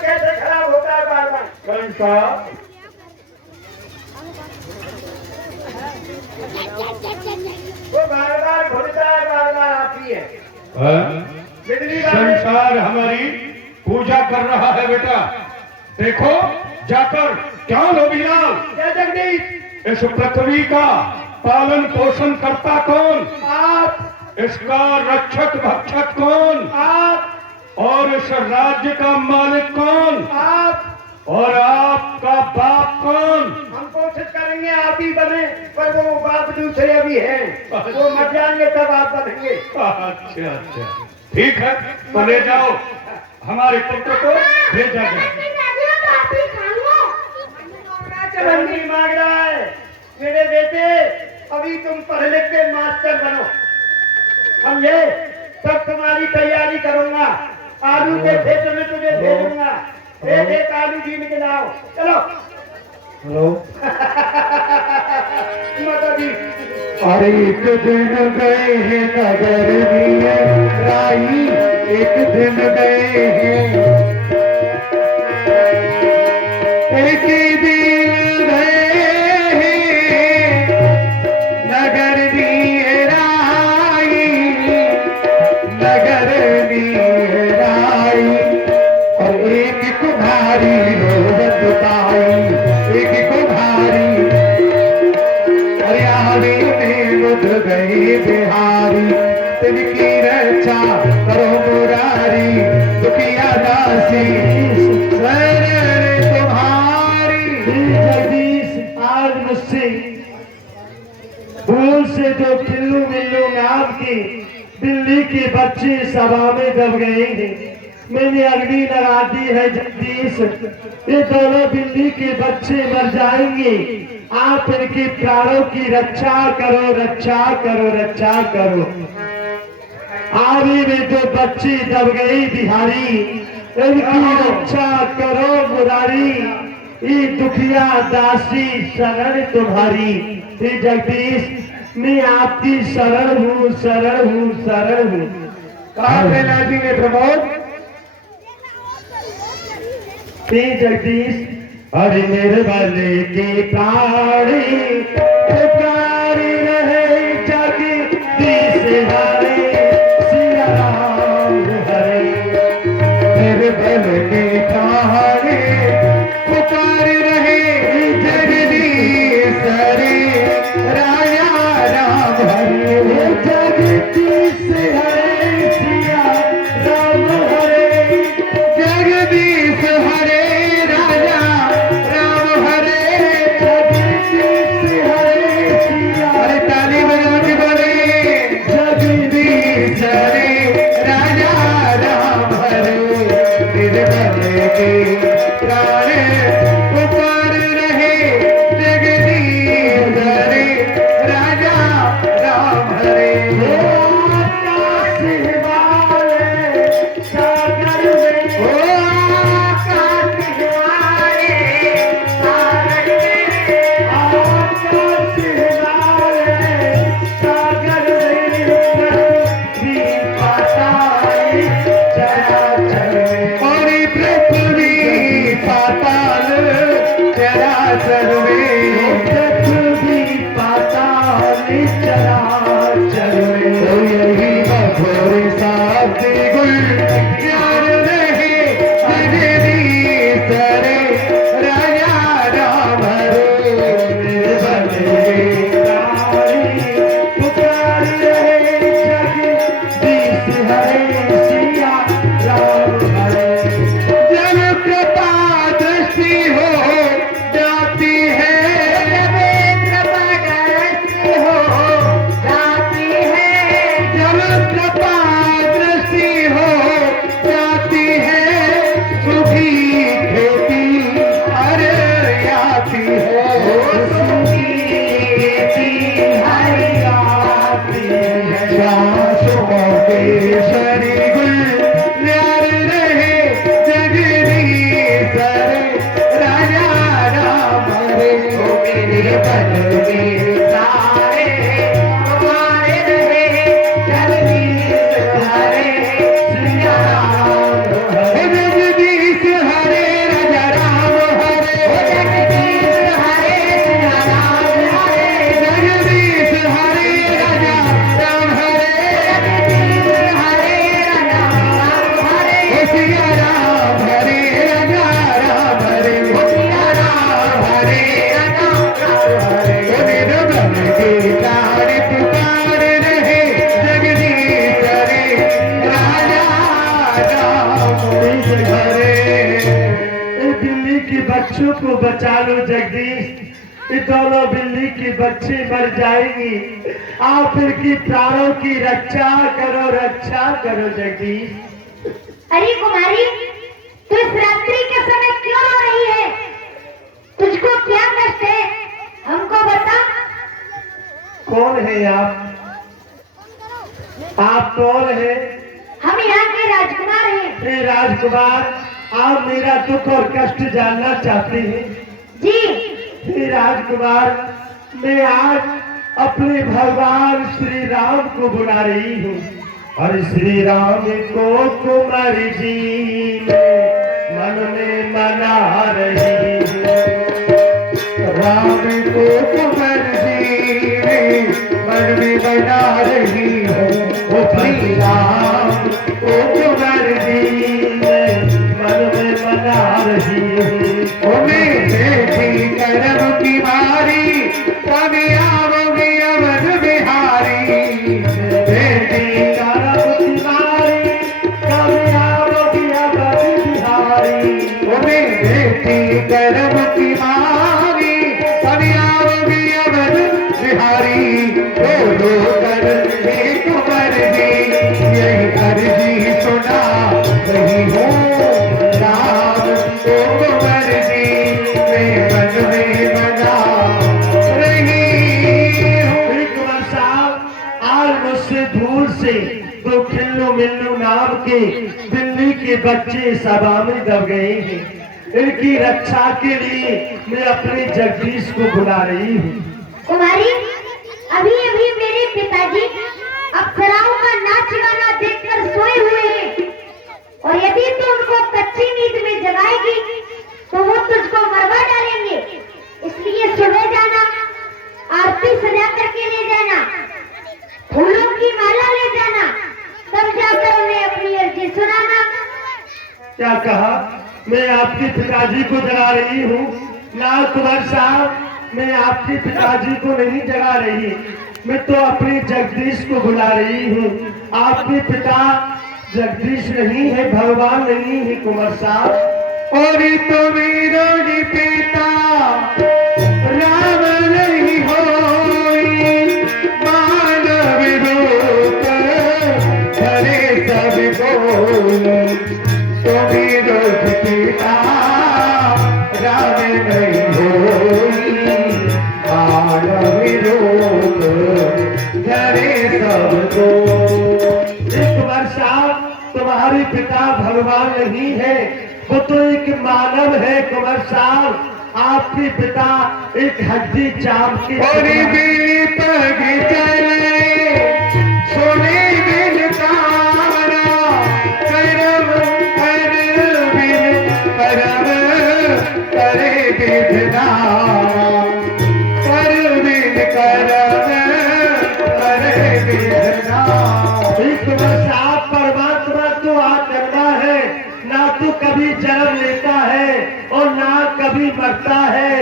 कैसे खराब होता है बार बार। वो बार बार घुटता है, बार बार आती है। बिजली वाले संसार हमारी पूजा कर रहा है बेटा, देखो जाकर। क्या लो बिलाल, जय जगदीश। इस पृथ्वी का पालन पोषण करता कौन, आप इसका रक्षक भक्षक कौन, आप और इस राज्य का मालिक कौन, आप और आपका बाप कौन। हम कोशिश करेंगे आप ही बने, पर वो बाप दूसरे अभी हैं। वो मर जाएंगे तब आप बनेंगे। अच्छा अच्छा, ठीक है, तो ले जाओ हमारे पुत्र को, भेजा जाए। चवन्नी मांग रहा है मेरे बेटे, अभी तुम पढ़ लिख के मास्टर बनो, समझे। तब तुम्हारी तैयारी करूंगा। आलू के खेत में तुझे भेजूंगा। एक आलू बीन के लाओ। चलो। हेलो। माता जी, अरे एक दिन गए हैं नगर में राई, एक दिन गए हैं, एक दिन गए हैं नगर में राई, नगर में राई। और एक कुम्हारी नौबत पाई, एक कुम्हारी हरियाणी में मुद गई बिहारी। तिनकी रक्षा करो मुरारी, दुखिया दासी शरण तुम्हारी। जगदीश, आज मुझसे भूल से जो खिल्लू मिल्लू नाम की बिल्ली के बच्चे सभा में दब गए हैं, मैंने अग्नि लगा दी है जगदीश। ये दोनों बिल्ली के बच्चे मर जाएंगे। आप इनके प्राणों की रक्षा करो, रक्षा करो, रक्षा करो। आगे में जो बच्चे दब गई बिहारी, इनकी रक्षा करो मुरारी। ये दुखिया दासी शरण तुम्हारी। हे जगदीश, मैं आपकी शरण हूँ, शरण हूँ, शरण हूँ। कहा सेना जी ने प्रमोद। हे जगदीश, अरे मेरे वाले के प्राणी पुकारी रहे जगदीश हरे, सिया राम हरे। मेरे बल के प्राणी पुकार रहे जगदीश हरे, राया राम हरे। जगदीश हरे, सिया राम हरे। जगदीश हरे, राजा राम हरे। जगदीश हरे, सिया। अरे ताली बजा के बोले, जगदीश हरे, राजा राम हरे। तेरे बल के प्राण पुकार रहे जगदीश हरे, राजा राम हरे। आकाश हिमालय सागर में, ओ आकाश हिमालय सागर में, आकाश हिमालय सागर में, पृथ्वी पाताल चराचर में। और पृथ्वी पाताल चराचर में, पृथ्वी पाताल चराचर बच्चों को बचा लो जगदीश, ये दोनों बिल्ली की बच्ची मर जाएंगी। आप इनकी प्राणों की रक्षा करो जगदीश। अरे कुमारी, तू इस रात्रि के समय क्यों रो रही है? तुझको क्या कष्ट है, हमको बता। कौन है आप? आप कौन है? हम यहाँ के राजकुमार हैं। हे राजकुमार, आप मेरा दुख और कष्ट जानना चाहते हैं? जी। हे राजकुमार, मैं आज अपने भगवान श्री राम को बुला रही हूँ। और श्री राम को कुंवर जी ने मन में मना रही हूँ। राम को कुंवर जी ने मन में बना रही है। ओ श्री राम को कुंवर जी ने मन में मना रही हूँ। ओ मेरे भी करम की मारी, कभी आओगी अवध बिहारी। बेटी करम तुम्हारी, कभी आओगी अवध बिहारी। ओ बेटी करम की मारी, कभी आओगी अवध बिहारी। रो कर एक कुंवर जी, यही अर्जी सुना रही हूँ। राम को कुंवर जी मैं मन में मना रही हूँ। कुंवर साहब, आज मुझसे दूर से दो खिल्लू मिल्लू नाम के बिल्ली के बच्चे सभा में दब गए हैं। इनकी रक्षा के लिए मैं अपने जगदीश को बुला रही हूँ। कुमारी, अभी अभी मेरे पिताजी अप्सराओं का नाच गाना देखकर सोए हुए हैं, और यदि तू उनको कच्ची नींद में जगाएगी तो वो तुझको मरवा डालेंगे। इसलिए सुबह जाना, आरती सजा करके ले जाना, फूलों की माला ले जाना, तब जाकर उन्हें अपनी अर्जी सुनाना। क्या कहा? मैं आपके पिताजी को जगा रही हूँ? ना कुंवर साहब, मैं आपके पिताजी को नहीं जगा रही, मैं तो अपने जगदीश को बुला रही हूँ। आपके पिता जगदीश नहीं है, भगवान नहीं है कुंवर साहब। और तो मेरा जी पिता राम नहीं होई, मानव रूप धरे सब कोई। तो मेरा जी पिता राम नहीं होई, मानव रूप धरे सब कोई। कुंवर साहब, तुम्हारे पिता भगवान नहीं है, वो तो एक मानव है कुंवर साहब। आपके पिता एक हड्डी चाम के और भी पग चले सोने बिन तारा, करम कर बिन परम करे विधनारा। कर बिन करम करे विधनारा। कुंवर साहब, परमात्मा तो आत्मा है, ना तो कभी जन्म लेता है और ना कभी मरता है।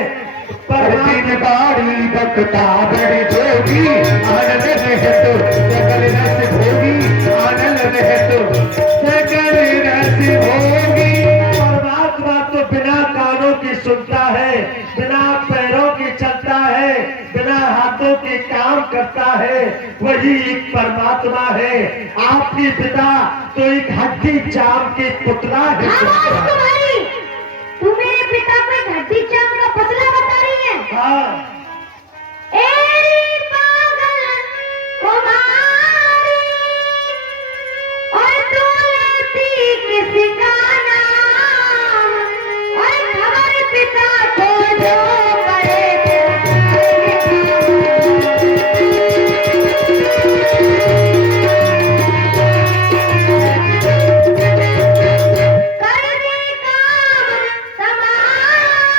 दिन बाड़ी बकता बड़े जोगी, आनंद रह तो सकल रस भोगी। आनंद रह तो सकल रस भोगी। परमात्मा तो बिना कानों के सुनता है, बिना पैरों के चलता है, बिना हाथों के काम करता है, वही एक परमात्मा है। आपके पिता तो एक हड्डी चाम के पुतला है। खामोश कुमारी, तू मेरे पिता को एक हड्डी चाम का पुतला बता रही है? हाँ, ए पागल कुमारी, और तू लेती किसका नाम? और हमारे पिता को जो करे कर दे काम तमाम,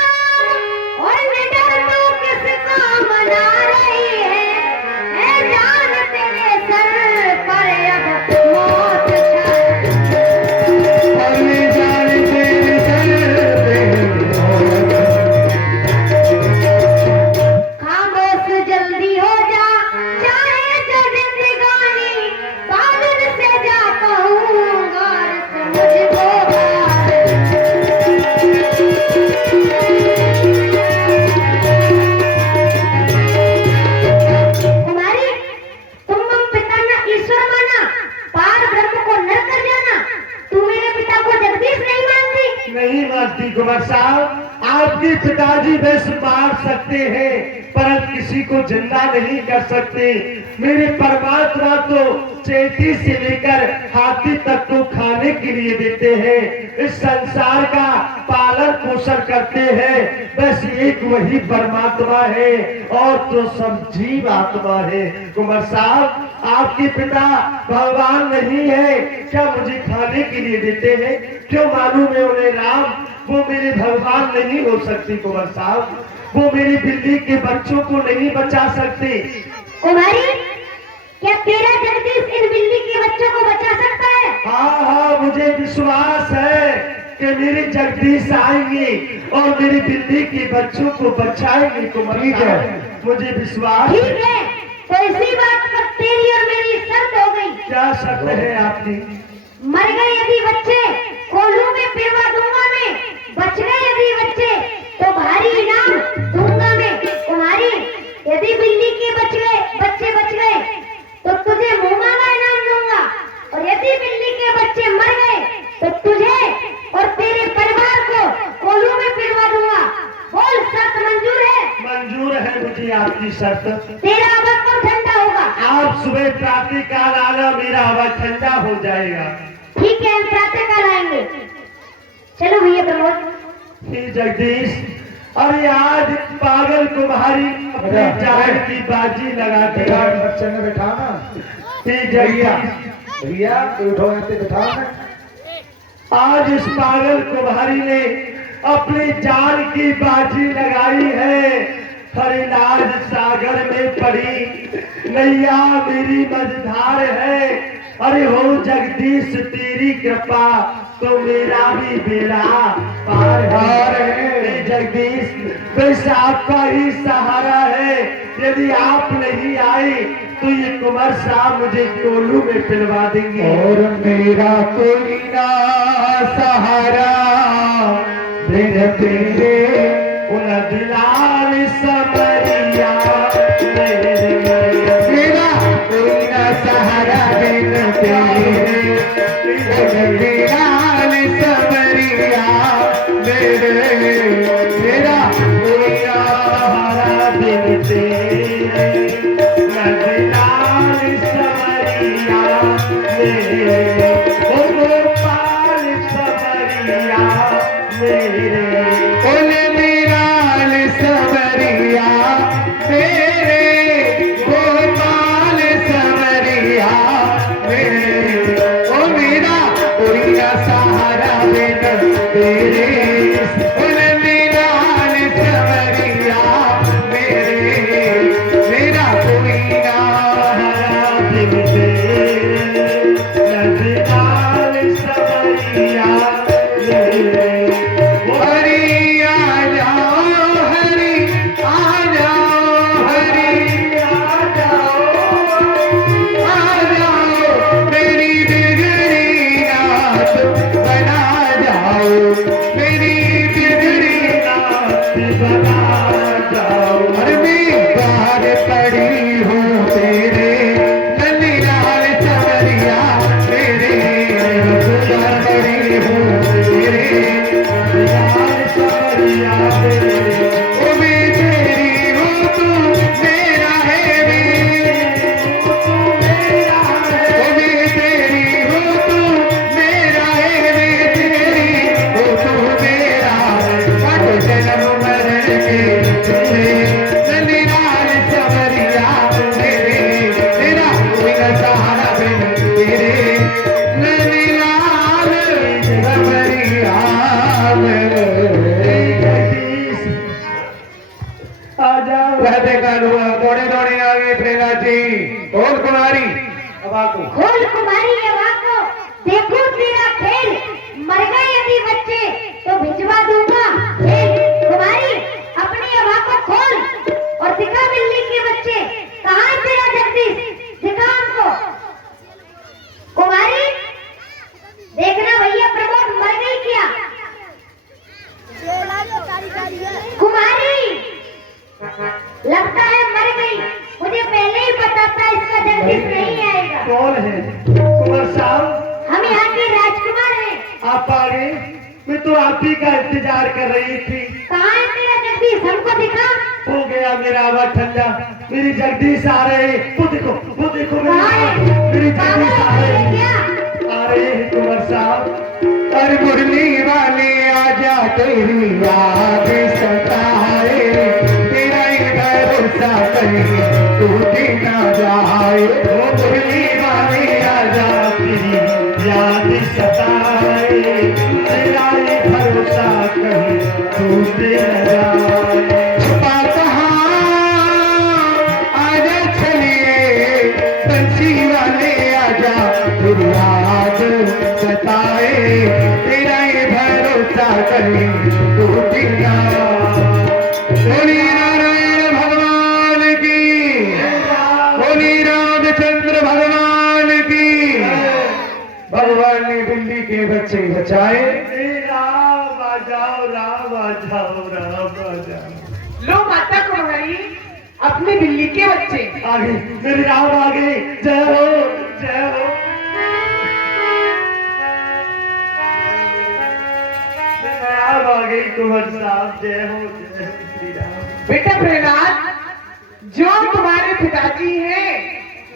और निडर तू किसको मना रही है? सकती कुंवर साहब। आपके पिताजी बस मार सकते हैं परंतु किसी को जिंदा नहीं कर सकते। मेरे परमात्मा तो चेटी से लेकर हाथी तक को खाने के लिए देते हैं, इस संसार का पालन पोषण करते हैं। बस एक वही परमात्मा है और तो सब जीव आत्मा है। कुंवर साहब आपके पिता भगवान नहीं है क्या मुझे खाने के लिए देते हैं? क्यों मालूम है उन्हें राम वो मेरे भगवान नहीं हो सकती कुंवर साहब, वो मेरी बिल्ली के बच्चों को नहीं बचा सकते। कुमारी, क्या तेरा जगदीश इन बिल्ली के बच्चों को बचा सकता है? हाँ हाँ, मुझे विश्वास है कि मेरे जगदीश आएंगे और मेरी बिल्ली के बच्चों को बचाएंगे कुंवर साहब, मुझे विश्वास है। ठीक है, तो इसी बात पर तेरी और मेरी शर्त हो गई। क्या शर्त है आपकी? मर गए यदि बच्चे कोल्हू में पिलवा दूंगा मैं, बच गए यदि बच्चे तो भारी इनाम दूंगा मैं। कुमारी, यदि बिल्ली के बच्चे बच गए तो तुझे मुंगा का इनाम दूंगा, और यदि बिल्ली के बच्चे मर गए तो तुझे और तेरे परिवार को कोल्हू में पिलवा दूंगा। बोल, शर्त मंजूर है? मंजूर है मुझे आपकी शर्त। तेरा आवाज कब ठंडा होगा? आप सुबह प्रातः काल आना, मेरा आवाज ठंडा हो जाएगा। ठीक है, हम प्रातः काल आएंगे। चलो भैया प्रमोद। हे जगदीश, अरे आज पागल कुम्हारी अपने जान की बाजी लगा बेटा दिया। बच्चे ने बैठा ना हे भैया, जगदीश, भैया तू उठो यहाँ पे बैठा ना। आज इस पागल कुम्हारी ने अपनी जान की बाजी लगाई है। हरिनाज सागर में पड़ी नैया मेरी मझधार है। अरे हो जगदीश तेरी कृपा तो मेरा भी बेड़ा पार है। जगदीश बस आपका ही सहारा है, यदि आप नहीं आए तो ये कुंवर साहब मुझे कोल्हू में पिलवा देंगे। और मेरा कोई ना सहारा बिन तेरे उन दिलाल समरिया मेरा कोई ना सहारा बिन तेरे लाल सबरिया मेरा कोई ना सहारा बिन तेरे नदिलाल समरिया मेरे, ओ गोपाल समरिया मेरे। उन मीराल सबरिया मेरे गोपाल सबरिया मेरे, ओ मेरा कोई ना सहारा बिन तेरे उन मीराल सबरिया मेरे, मेरा कोई ना सहारा बिन तेरे नदिलाल समरिया मेरे। हरि आ जाओ हरि आ जाओ हरि आ जाओ मेरी बिगड़ी रात बना जाओ, मेरी बिगड़ी रात बना जाओ। हर में बाहर पड़ी हूँ तेरे नंदीलाल चवरिया मेरे, बाहर पड़ी हूँ तेरे नदिलाल समरिया मेरे। ओ मैं तेरी हूँ तू मेरा है तू मेरा है, ओ मैं तेरी हूँ तू मेरा है मैं तेरी, ओ तू मेरा तो आप ही का इंतजार कर रही थी। कहाँ है मेरा जगदीश, हमको दिखा। हो गया मेरा आवा ठंडा, मेरी जगदीश आ रहे हैं। वो देखो कहाँ है? मेरी जगदीश आ रहे हैं। क्या आ रहे हैं कुंवर साहब। अरे मुरली वाले आजा, तेरी याद सताए, तेरा ही भरोसा कहीं टूट ना जाए। ओ मुरली वाले आजा, तेरी याद सताए, तेरा ये भरोसा कहीं टूट न जाए। छुपा कहाँ आजा चलिए, बंसी वाले आजा, तेरी याद सताए, तेरा ये भरोसा कहीं टूट ना। बोली नारायण भगवान की, बोली रामचंद्र भगवान की। भगवान ने बिल्ली के बच्चे बचाए। राम आ जाओ, राम आ जाओ, राम आ जाओ। लो माता कुमारी, अपने बिल्ली के बच्चे। आगे मेरे राम आ गए। जय हो, जय हो। मेरे राम आ गए कुंवर साहब। जय हो, जय हो श्री राम। बेटा प्रहलाद, जो तुम्हारे पिताजी हैं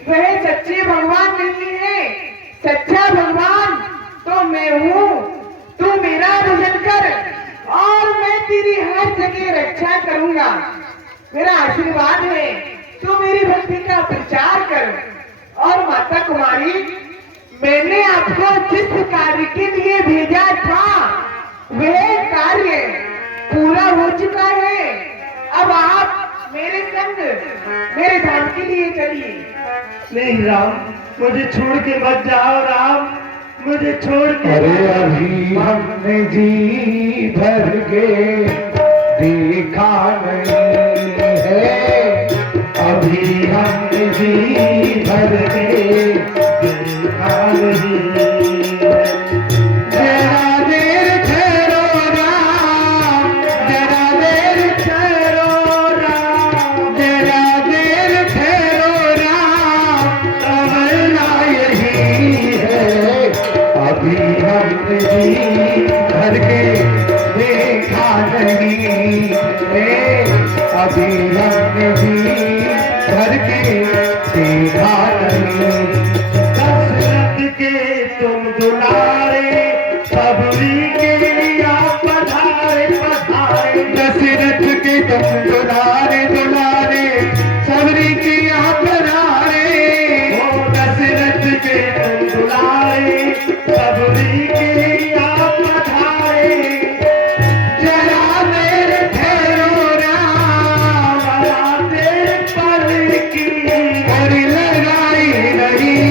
वह सच्चे भगवान नहीं है। सच्चा भगवान तो मैं हूँ। तू मेरा भजन कर और मैं तेरी हर जगह रक्षा करूंगा। मेरा आशीर्वाद है, तू मेरी भक्ति का प्रचार कर। और माता कुमारी, मैंने आपको जिस कार्य के लिए भेजा था वह कार्य पूरा हो चुका है। अब आप मेरे संग मेरे धाम के लिए चलिए। नहीं राम, मुझे छोड़ के मत जाओ राम, मुझे छोड़ के। अरे अभी हमने जी भर के देखा नहीं है, अभी हमने जी भर के देखा नहीं है। जरा देर ठहरो राम, जरा देर ठहरो राम, जरा देर ठहरो राम, तमन्ना यही है। अभी हमने जी भर के देखा नहीं है, अभी हमने जी भर के देखा नहीं। दशरथ के तुम दुलारे, सबरी के आप पधारे पधारे। दशरथ के तुम दुलारे दुलारे, सबरी की आप पधारे। ओ दशरथ के तुम दुलारे, सबरी के आप पधारे। जरा मेरे ठहरो राम, बड़ा तेरे पल की और लगाई नहीं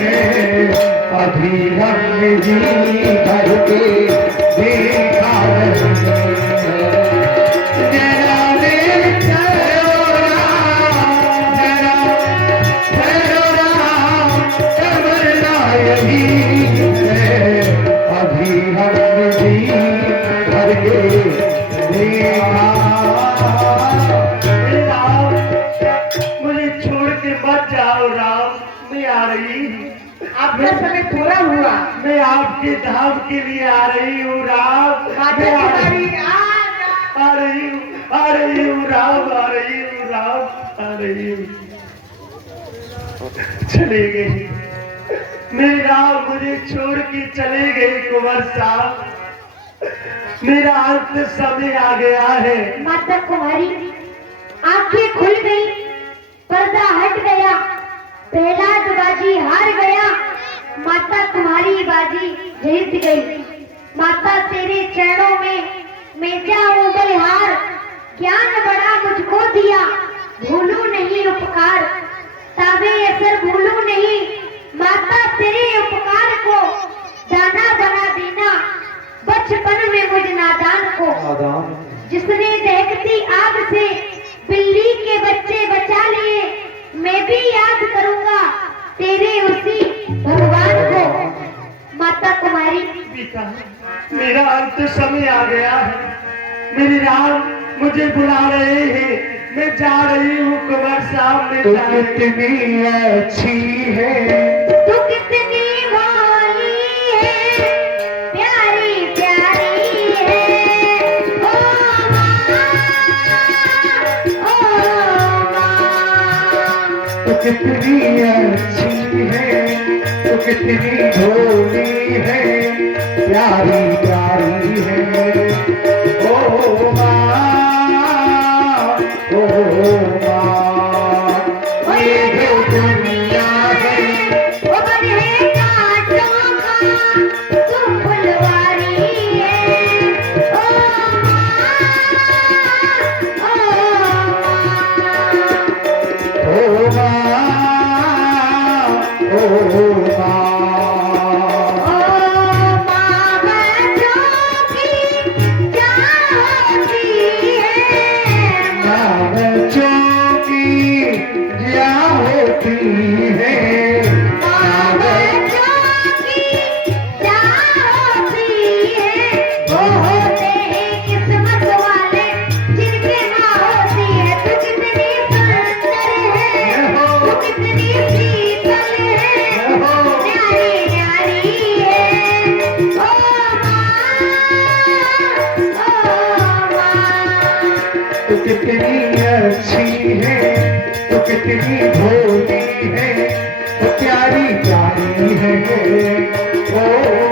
है, अभी हमने जी भर के देखा नहीं है। जरा देर ठहरो राम, जरा ठहरो राम, तमन्ना यही है। अभी हमने जी भर के देखा। राम, मुझे छोड़ के मत जाओ राम, मैं आ रही हूँ। आपका समय पूरा हुआ। मैं आपके धाम के लिए आ रही हूँ राम। माता मैं आ कुमारी, रही आ आ रही हूँ राम, आ रही हूँ राम, आ रही हूँ। चले गई मेरी राम, मुझे छोड़ के चले गए कुंवर साहब। मेरा अंत समय आ गया है। माता कुमारी, आंखें खुल गई, पर्दा हट गया, प्रहलाद बाजी हार गया, माता कुमारी बाजी जीत गई। माता तेरे चरणों में मैं जाऊं बलिहार, ज्ञान बड़ा मुझको दिया, भूलू नहीं उपकार, ताबे असर भूलू नहीं। माता तेरे उपकार को दाना बना देना, बचपन में मुझ नादान को। जिसने दहकती आग से बिल्ली के बच्चे बचा लिए, मैं भी याद करूंगा तेरे उसी भगवान को। माता कुमारी, पिता, मेरा अंत समय आ गया है। मेरी राम मुझे बुला रहे हैं, मैं जा रही हूँ कुंवर साहब। मैं तू जा रही हूँ। कितनी अच्छी है, तू कितनी भोली है, प्यारी प्यारी कितनी अच्छी है, तू कितनी भोली है, प्यारी प्यारी है। ओ माँ, ओ माँ, ये जो दुनिया है वो बने कांटों का तू फुलवारी है। ओ माँ, ओ माँ, ओ माँ। तू कितनी अच्छी है, तू कितनी भोली है, तू प्यारी प्यारी है। ओ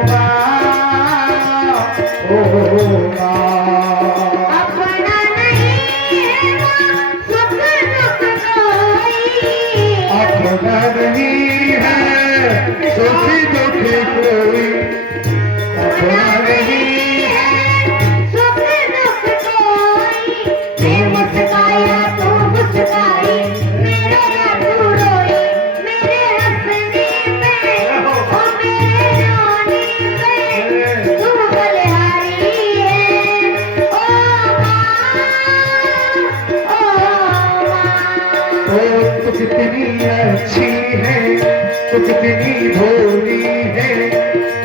माँ, ओ माँ। अपना नहीं है सुख दुख कोई, अपना नहीं है सुखी दुखी कोई, अपना नहीं सुख दुख कोई। मैं मुस्काया तू मुस्काई, मेरे तू रोई, मेरे हंसने पे ओ मेरे रोने पे तू बलिहारी है। ओ माँ, तू कितनी अच्छी है, तू कितनी भोली है,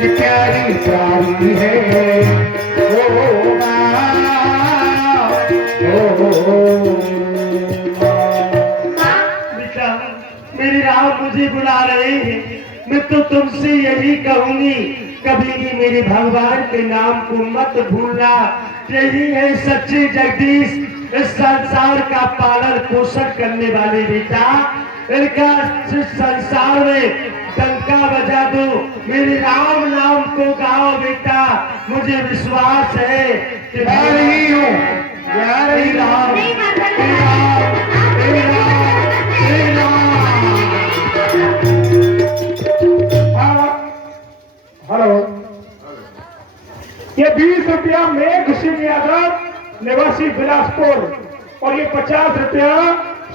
कि प्यारी प्यारी है। ओ माँ, ओ माँ। बेटा, मेरी राह मुझे बुला रहे हैं। मैं तो तुमसे यही कहूंगी, कभी भी मेरे भगवान के नाम को मत भूलना। यही है सच्चे जगदीश, इस संसार का पालन पोषण करने वाले बेटा। इनका इस संसार में डंका बजा दो, मेरे राम नाम को गाओ बेटा। मुझे विश्वास है कि जा रही हूँ, जा रही राम, नहीं माता हे राम, हे राम, हे राम। हेलो, ये 20 रुपया मेघ सिंह यादव निवासी बिलासपुर, और ये 50 रुपया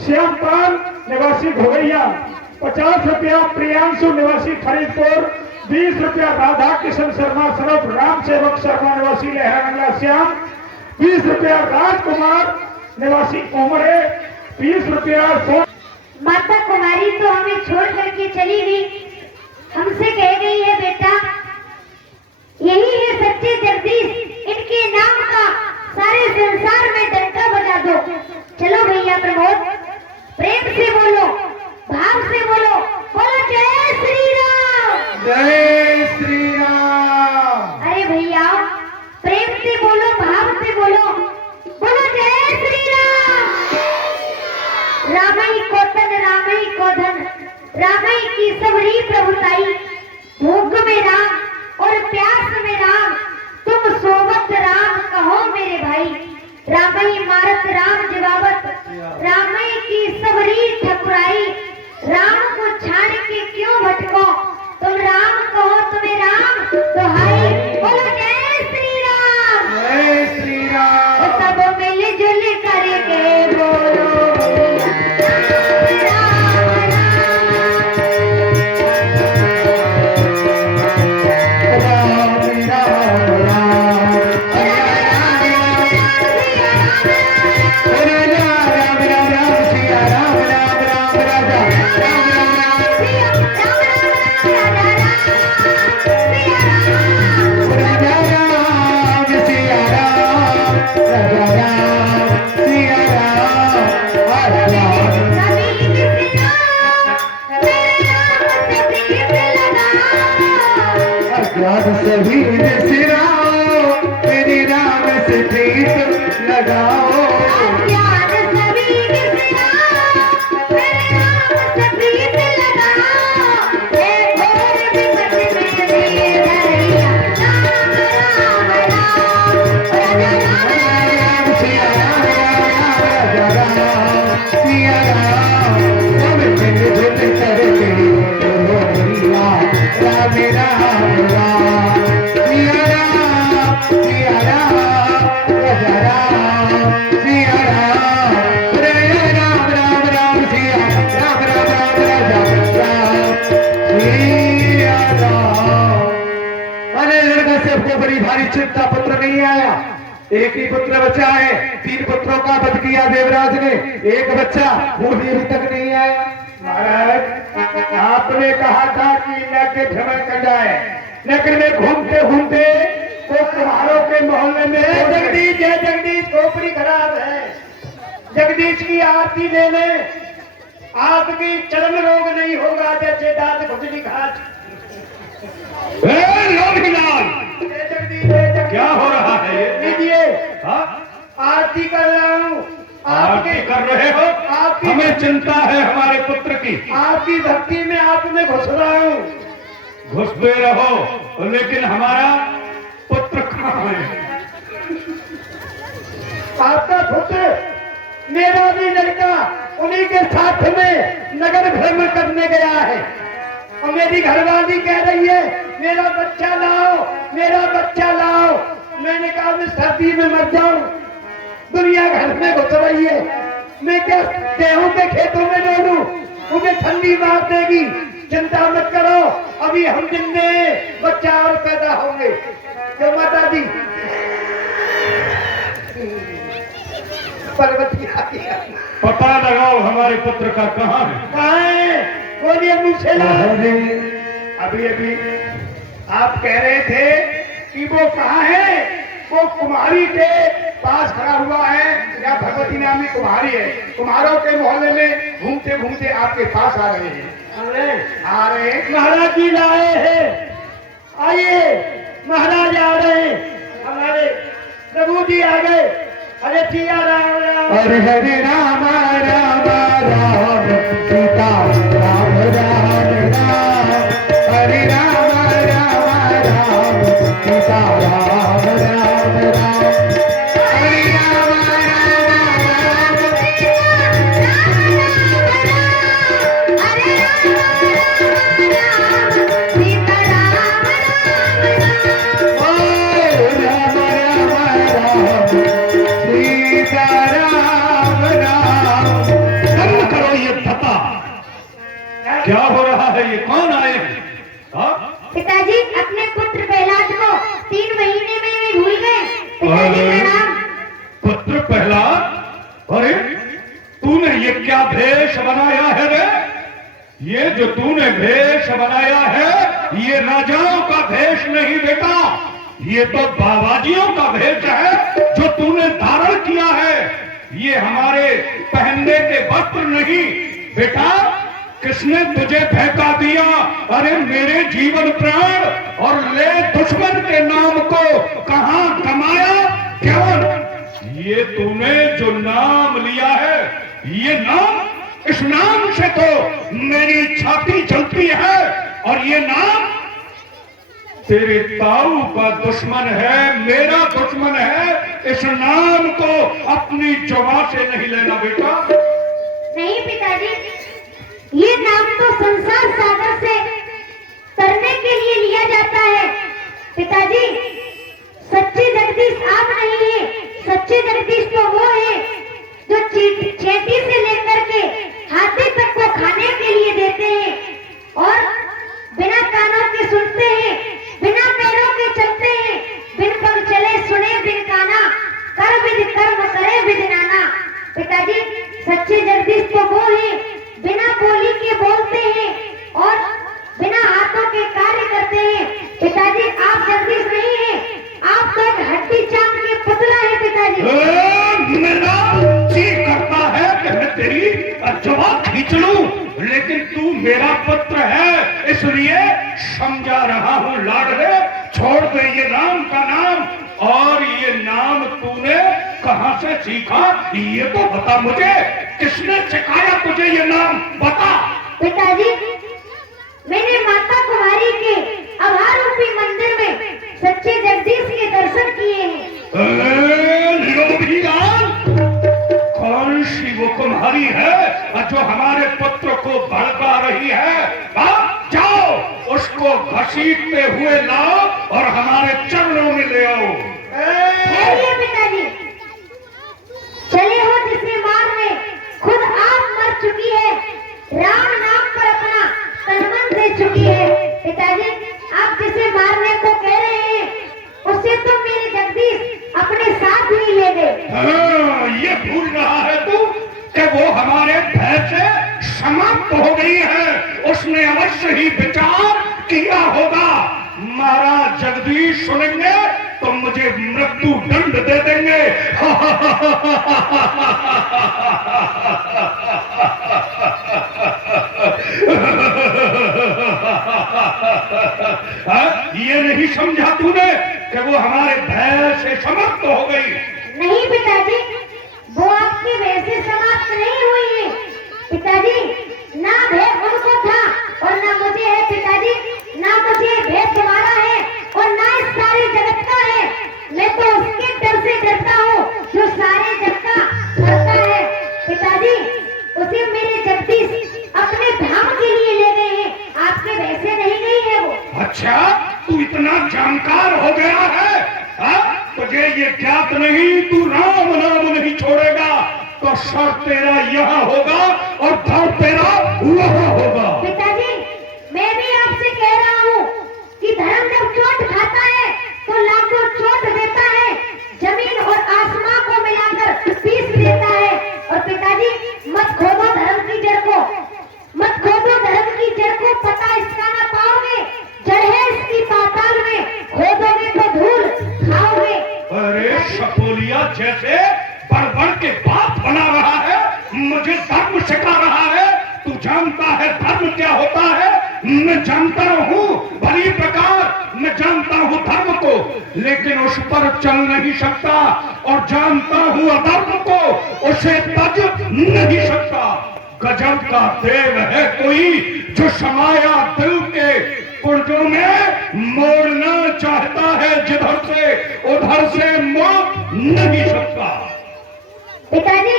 श्यामपाल निवासी घोगैया, 50 रुपया प्रियांशु निवासी फरीदपुर, 20 रुपया राधा किशन शर्मा सरफ राम सेवक शर्मा निवासी लहरांगला श्याम, 20 रुपया राजकुमार निवासी उमरे, 20 रुपया माता कुमारी तो हमें छोड़ करके चली गई, हमसे कह गई है बेटा यही है सच्चे जगदीश, इनके नाम का सारे संसार में डंका बजा दो। चलो भैया प्रमोद, प्रेम से बोलो, भाव से बोलो, बोलो जय श्री राम। जय श्री राम। अरे भैया प्रेम से बोलो, भाव से बोलो, बोलो जय श्री राम। रामई को तन रामई को धन, रामई की सबरी प्रभुताई, भूख में राम और प्यास में राम, तुम सोवत राम कहो मेरे भाई। रामई मारत राम जवाबत, रामई की सबरी ठकुराई, राम को छाड़ के क्यों भटको, तुम राम कहो तुम्हें राम दुहाई, बोलो जय श्री राम। जय श्री राम। और सब मिलजुल करके बोलो सभी सिराओ, मेरी राम से प्रीत लगाओ। प्यार सभी के सिरा, मेरे राम से प्रिय चिंता पुत्र नहीं आया, एक ही पुत्र बचा है। 3 पुत्रों का वध किया देवराज ने, एक बच्चा वो भी अभी तक नहीं आया। महाराज आपने कहा था कि नगर भ्रमण कर जाए, नगर में घूमते घूमते तो कुम्हारों के मोहल्ले में जगदीश जय जगदीश खोपड़ी खराब है, जगदीश की आरती ले ले, आपकी चर्म रोग नहीं होगा जैसे दांत खुजली खाज। क्या हो रहा है ये? लीजिए हाँ? आरती कर रहा हूँ। आरती कर रहे हो? आपकी हमें चिंता है हमारे पुत्र की। आपकी भक्ति में आप में घुस रहा हूँ। घुसते रहो, लेकिन हमारा पुत्र कहाँ है? आपका पुत्र मेरा भी लड़का उन्हीं के साथ में नगर भ्रमण करने गया है, और मेरी घरवाली कह रही है मेरा बच्चा लाओ, मेरा बच्चा लाओ। मैंने कहा मैं सर्दी में मर जाऊं, दुनिया घर में घुस रही है, मैं क्या गेहूं के खेतों में डोलूं, मुझे ठंडी मार देगी। चिंता मत करो, अभी हम जिंदे हैं, बच्चा और पैदा होंगे। जो माता दी पर्वती आ गया। पता लगाओ हमारे पुत्र का कहाँ है? कहाँ है? बोलिए मुझसे ला। अभी अभी आप कह रहे थे कि वो कहाँ है? वो कुम्हारी के पास खड़ा हुआ है, या भगवती नामी कुम्हारी है, कुम्हारों के मोहल्ले में घूमते घूमते आपके पास आ रहे हैं। आ रहे हैं महाराज जी लाए हैं, आइए महाराज आ रहे हैं, हमारे प्रभु जी आ गए। अरे सिया राम राम, हरे हरे राम राम राम सीता राम राम राम, हरे राम राम राम सीता राम राम राम, हरे राम राम क्या हो रहा है? ये कौन आए हैं? हाँ? पिताजी अपने पुत्र प्रहलाद को 3 महीने में भी भूल गए। पिताजी प्रणाम। पुत्र प्रहलाद, अरे तूने ये क्या भेष बनाया है रे? ये जो तूने भेष बनाया है, ये राजाओं का भेष नहीं बेटा, ये तो बाबाजियों का भेष है जो तूने धारण किया है। ये हमारे पहनने के वस्त्र नहीं बेटा। किसने तुझे फेंका दिया? अरे मेरे जीवन प्राण और ले दुश्मन के नाम को कहां कमाया? क्यों? ये तूने जो नाम लिया है, ये नाम, इस नाम से तो मेरी छाती जलती है, और ये नाम तेरे ताऊ का दुश्मन है, मेरा दुश्मन है। इस नाम को अपनी जुबान से नहीं लेना बेटा। नहीं पिताजी, ये नाम तो संसार सागर से तरने के लिए लिया जाता है। पिताजी सच्चे जगदीश आप नहीं है, सच्चे जगदीश तो वो है जो चेटी से लेकर के हाथी तक को खाने के लिए देते हैं, और बिना कानों के सुनते हैं, बिना पैरों के चलते हैं, बिन पग चले सुने बिन काना, कर विधि कर्म करे विधि नाना। पिताजी सच्चे जगदीश तो वो है बिना बोली के बोलते हैं और बिना हाथों के कार्य करते हैं। पिताजी आप जगदीश नहीं है, आप तो एक हड्डी चांद के पुतला है पिताजी। मेरा जी करता है कि मैं तेरी जवाब खींच लूं, लेकिन तू मेरा पुत्र है, इसलिए समझा रहा हूं लाडले। छोड़ दे ये नाम का नाम, और ये नाम तूने कहां से सीखा ये तो बता मुझे। किसने सिखाया तुझे ये नाम, बता। पिताजी मैंने माता कुमारी के आभार रूपी मंदिर में सच्चे जगदीश के दर्शन किए हैं। जो हमारे पुत्र को भड़का रही है, आप जाओ उसको घसीटते हुए लाओ और हमारे चरणों में ले आओ। ठहरिए पिताजी, चले हो जिसे मारने, खुद आप मर चुकी है, राम नाम पर अपना तन-मन दे चुकी है। पिताजी, आप जिसे मारने को कह रहे हैं, उसे तो मेरे जगदीश अपने साथ ही ले गए। हाँ, ये भूल रहा है तू कि वो हमारे भय से समाप्त हो गई है। उसने अवश्य ही विचार किया होगा, महाराज जगदीश सुनेंगे तो मुझे मृत्यु दंड दे देंगे। ये नहीं समझा तूने कि वो हमारे भय से समाप्त हो गई? नहीं पिताजी, वो आपके भय से समाप्त नहीं हुई है। पिताजी, ना भय उनको था और ना मुझे है। पिताजी, ना मुझे भय तुम्हारा है और ना इस सारे जगत का है। मैं तो उसके डर से डरता हूँ जो सारे जगत का करता है। पिताजी, उसे मेरे जगदीश अपने धाम के लिए ले गए हैं, आपके भय से नहीं गई है वो। अच्छा, तू इतना जानकार हो गया है, तुझे ये ज्ञात नहीं तू राम नाम नहीं छोड़ेगा तो सर तेरा यहाँ होगा और धड़ तेरा वहाँ होगा। पिताजी, मैं भी आपसे कह रहा हूँ कि धर्म जब चोट खाता है तो लाखों चोट देता है, जमीन और आसमां को मिलाकर पीस देता है। और पिताजी, मत खोदो धर्म की जड़ को, मत खोदो धर्म की जड़ को, पता इसका ना पाओगे। जड़ है इसकी पाताल में, खोदोगे तो धूल खाओगे। अरे शपोलिया जैसे बढ़ के बात बना रहा है, मुझे धर्म सिखा रहा है। तू जानता है धर्म क्या होता है? मैं जानता हूँ भली प्रकार, मैं जानता हूँ धर्म को, लेकिन उस पर चल नहीं सकता। और जानता हूँ अधर्म को, उसे तज नहीं सकता। गजब का देव है कोई जो समाया दिल के पुर्जों में मोड़ना चाहता है, जिधर से उधर से मोड़ नहीं सकता। पिताजी,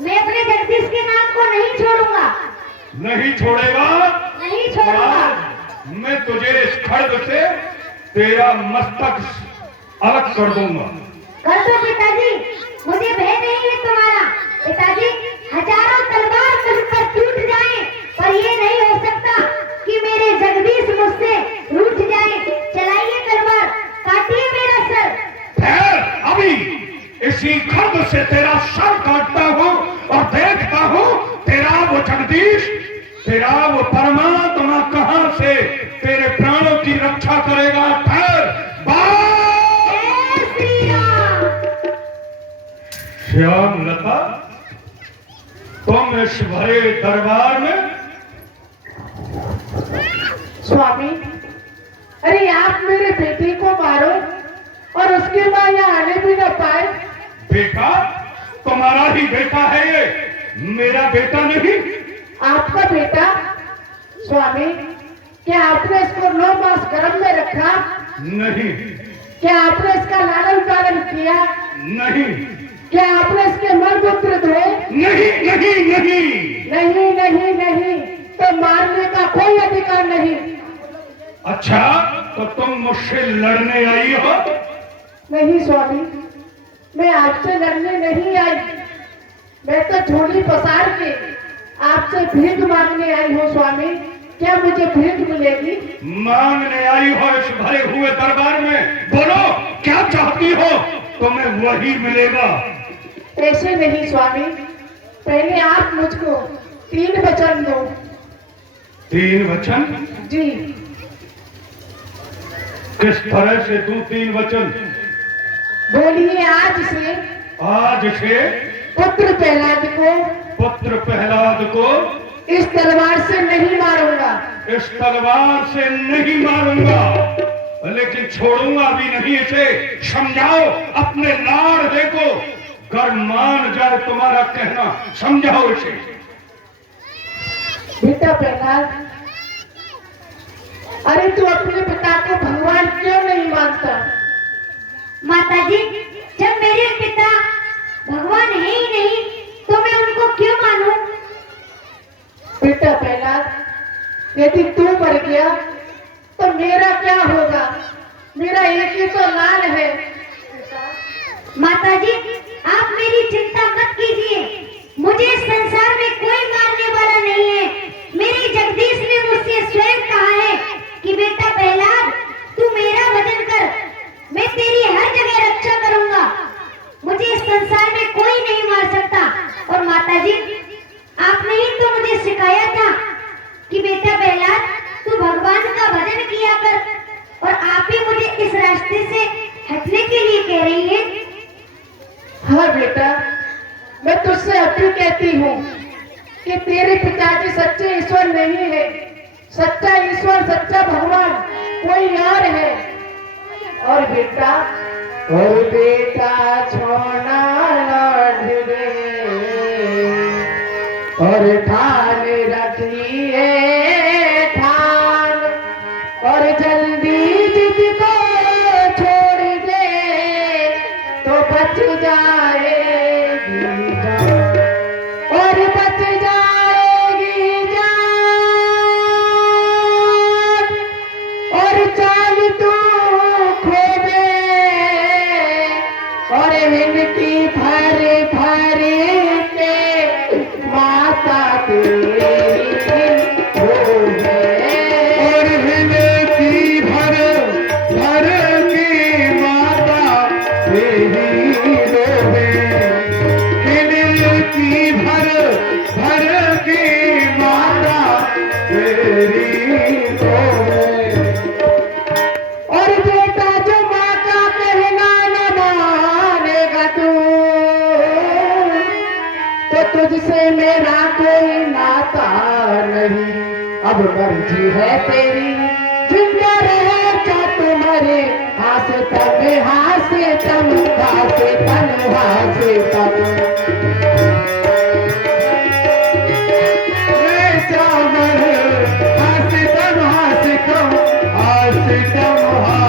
मैं अपने जगदीश के नाम को नहीं छोड़ूंगा। नहीं छोड़ेगा? नहीं छोड़ूंगा। मैं तुझे इस खड्ग से तेरा मस्तक अलग कर दूंगा। कर दो पिताजी, मुझे भय नहीं है तुम्हारा। पिताजी, हजारों तलवार मुझ पर टूट जाएं, पर ये नहीं हो सकता कि मेरे जगदीश मुझसे रूठ जाएं। चलाइए तलवार, काटिए मेरा सर। ठहर, अभी इसी खड्ग से तेरा सर काटता हूँ और देखता हूँ तेरा वो जगदीश, तेरा वो परमात्मा कहां से तेरे प्राणों की रक्षा करेगा। ठहर, जय श्री राम। श्याम लता, तुम इस भरे दरबार में? स्वामी, अरे आप मेरे बेटे को मारो और उसके बाद यहाँ आने भी न पाए। बेटा? तुम्हारा ही बेटा है ये, मेरा बेटा नहीं। आपका बेटा? स्वामी, क्या आपने इसको 9 मास गर्भ में रखा? नहीं। क्या आपने इसका लालन पालन किया? नहीं। क्या आपने इसके मल मूत्र धोए? नहीं नहीं नहीं। नहीं नहीं नहीं, तो मारने का कोई अधिकार नहीं। अच्छा, तो तुम मुझसे लड़ने आई हो? नहीं स्वामी, मैं आपसे लड़ने नहीं आई, मैं तो झोली पसार के आपसे भीख मांगने आई हूँ। स्वामी, क्या मुझे भीख मिलेगी? मांगने आई हो इस भरे हुए दरबार में? बोलो, क्या चाहती हो? तुम्हें वही मिलेगा। ऐसे नहीं स्वामी, पहले आप मुझको 3 वचन दो। 3 वचन? जी। किस तरह से दूं 3 वचन? बोलिए। आज से पुत्र प्रहलाद को पुत्र प्रहलाद को इस तलवार से नहीं मारूंगा। इस तलवार से नहीं मारूंगा, लेकिन छोड़ूंगा भी नहीं इसे। समझाओ अपने लाड़ले को, कर मान जाए तुम्हारा कहना। समझाओ इसे। बेटा प्रहलाद, अरे तू अपने पिता को भगवान क्यों नहीं मानता? माताजी, जब मेरे पिता भगवान है ही नहीं तो मैं उनको क्यों मानूं? यदि तू मर गया तो मेरा क्या होगा? मेरा एक ही तो लाल है। माताजी, आप मेरी चिंता मत कीजिए। मुझे इस संसार में कोई मारने वाला नहीं है। मेरी जगदीश ने मुझसे स्वयं कहा है कि बेटा प्रहलाद, तू मेरा भजन कर, मैं तेरी हर जगह रक्षा करूंगा। मुझे इस संसार में कोई नहीं मार सकता। और माताजी, आपने ही तो मुझे सिखाया था कि बेटा प्रहलाद, तू भगवान का भजन किया कर, और आप ही मुझे इस रास्ते से हटने के लिए कह रही हैं। हाँ बेटा, मैं तुझसे अभी कहती हूँ कि तेरे पिताजी सच्चे ईश्वर नहीं है। सच्चा ईश्वर, सच्चा भगवान कोई और है। और बेटा छोना लौट रे, और ठान रखिए ठान, और जल्दी जिद को छोड़ दे तो बच जाएगी जान, और बच जाएगी जान। और चाल तू खो दे, और इनकी भर भर के माता तेरी हो गए, और हिंदी भर भर की माता तेरी रोवे, हिंदी भर भर की माता तेरी रोवे। और बेटा जो माँ का कहना न मानेगा तू, तो तुझसे मेरा कोई नाता नहीं। अब मर्जी है तेरी, जिंदा रहे क्या तुम्हारे, हाथ तन हाथ तन हाथ तन हाथ तन। रे चावल हासितम हासितम हासितम हा।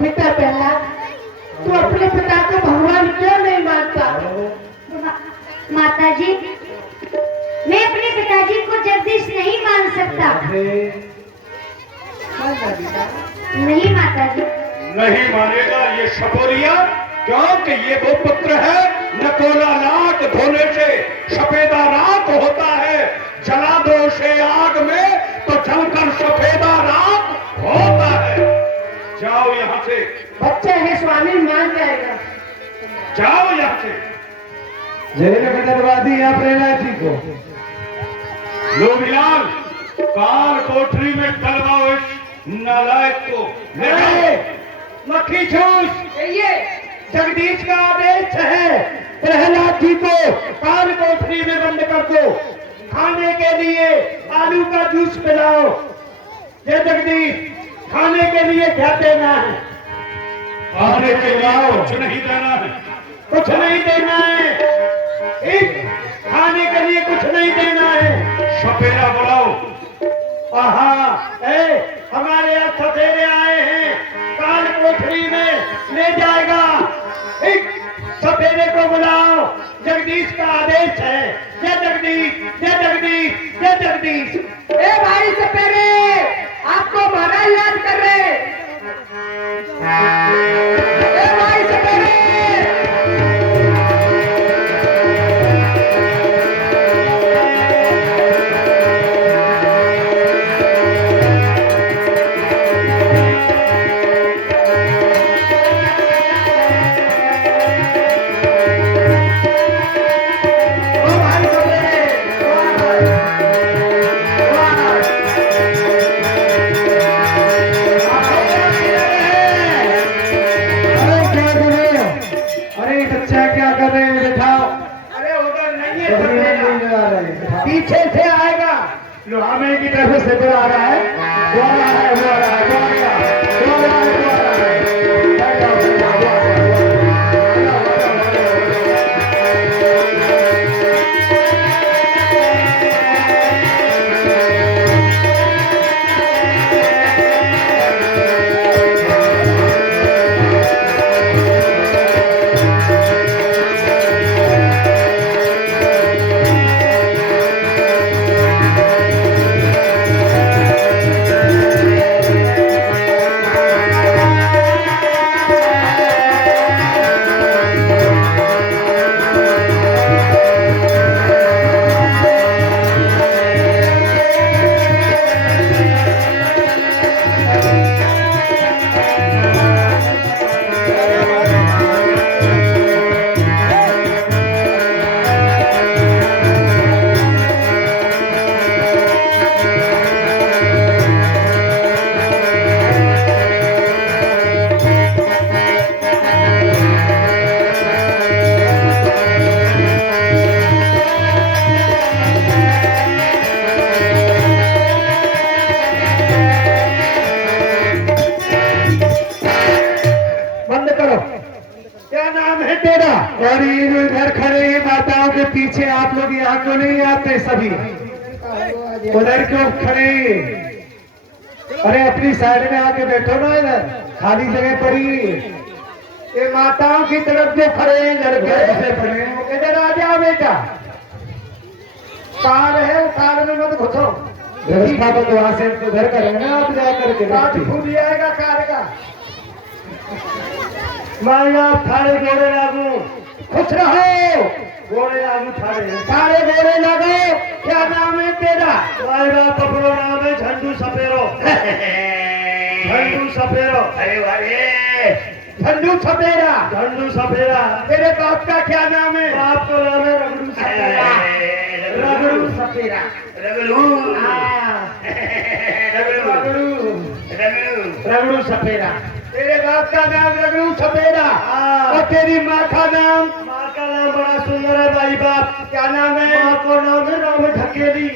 बेटा पहला, तू अपने पिता को भगवान क्यों नहीं मानता? माताजी, मैं अपने पिताजी को जगदीश नहीं मान सकता। नहीं माताजी। नहीं मानेगा ये शपोरिया, क्योंकि ये वो पुत्र है नकोला नाक धोने से सफेदा राख होता है। जला दो उसे आग में तो जलकर सफेदा राख होता है। जाओ यहाँ से, बच्चा है, स्वामी मान जाएगा। जाओ यहाँ से। जेल में डलवा दिया प्रहलाद जी को। लोबियाल, काल कोठरी में डलवाओ इस नालायक को। ले जाओ। मक्खी छूस, ये जगदीश का आदेश है, प्रहलाद जी को काल कोठरी में बंद कर दो। खाने के लिए आलू का जूस पिलाओ। ये जगदीश, खाने के लिए क्या देना है? खाने के लिए कुछ नहीं देना है। कुछ नहीं देना है। इस खाने के लिए कुछ नहीं देना है। सपेरा बुलाओ। आहा, हमारे यहाँ सफेरे आए हैं, काल कोठरी में ले जाएगा। एक सफेरे को बुलाओ, जगदीश का आदेश है। जय जगदीश, जय जगदीश, जय जगदीश। ए भाई सपेरे, आपको महाराज याद कर रहे। ए भाई सपेरे, पीछे से आएगा। हमें की तरफ से बुला रहा है, बुला रहा है, बुला रहा है, बुला रहा है, बुला रहा है, बुला रहा है। बैठ जाओ, बैठ जाओ, बुला रहा है, बुला रहा है। है तेरा? और ये जो इधर खड़े हैं माताओं के पीछे, आप लोग यहाँ क्यों नहीं आते? सभी उधर क्यों खड़े? अरे अपनी साइड में आके बैठो ना, इधर खाली जगह पड़ी। ये माताओं की तरफ जो खड़े हैं लड़के से खड़े हैं, वो इधर आ जाओ बेटा। कार है, वो कार में मत घुसो। व्यवस्था को तो वहां से उधर करें ना, आप जा करके फूल आएगा कार का। माई बाप थारे गोरे लागू, खुश रहो। गोरे लागू थारे। सारे गोरे लगो। क्या नाम है तेरा? माई बाप अपनो नाम है झंडू सपेरो। झंडू सपेरो। अरे वाले झंडू सपेरा। झंडू सपेरा। तेरे बाप का क्या नाम है? बाप का नाम है रगड़ू सपेरा। रगड़ू सपेरा। रगड़ू सपेरा। तेरे बाप का नाम रगड़ू सपेरा। और तेरी माँ का नाम? माँ का नाम बड़ा सुंदर है भाई बाप। क्या नाम है? माँ को नाम है राम ढकेली।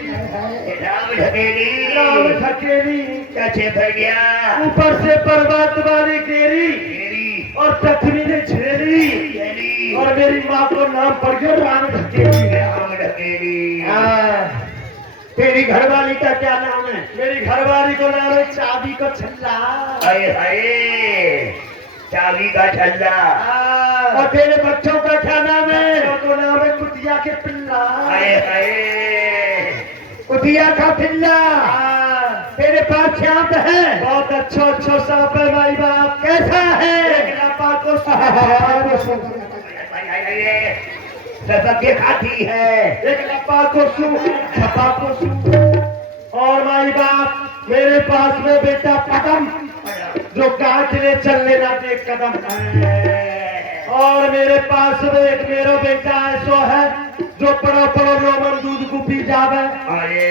राम ढकेली। राम ढकेली। कैसे भर गया? ऊपर से पर्वत वाली केरी और टकरी ने झेली। और मेरी माँ को नाम पड़ गया राम ढकेली। राम ढकेली। तेरी घरवाली का क्या नाम है? मेरी घरवाली को नाम है चाबी को छल्ला। हाय हाय, चाबी का छल्ला। और तेरे बच्चों का क्या नाम है? बच्चों को नाम है कुतिया के पिल्ला। हाय हाय, कुतिया का पिल्ला। तेरे पास सांप है? बहुत अच्छा सांप है भाई बाप। कैसा है? एक लपा को सबके खाती है। एक लपा को सू, छपा को सू। और भाई बाप मेरे पास में बेटा पदम, जो काट ले चलने ना दे कदम। और मेरे पास में एक मेरा बेटा ऐसो है जो पड़ो पड़ो नौमन दूध को पी जावे। अरे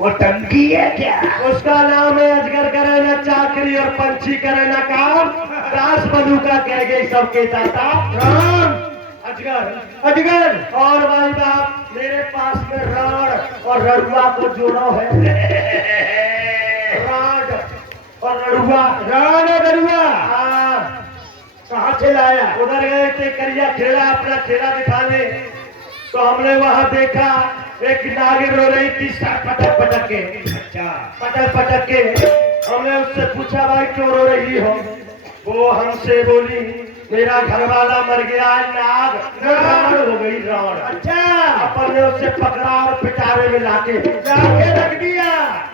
वो टंकी है क्या? उसका नाम है अजगर करे ना चाकरी और पंछी करे ना काम। दास बलूका कह गई सबके दाता राम। अजगर अजगर। और भाई बाप मेरे पास में राड और रड़ुआ को जोड़ो है। राड और रड़ुआ। राण और रड़ुआ कहाँ से लाया? उधर गए थे करिया खेड़ा अपना खेड़ा दिखाने, तो हमने वहां देखा एक नागिन रो रही थी पटक पटक के। अच्छा। पटक पटक के। हमने उससे पूछा भाई क्यों रो रही हो? वो हमसे बोली मेरा घरवाला मर गया, नाग राण हो गई राण। अच्छा। अपन ने उससे पकड़ा और पिटारे में लाके रख दिया।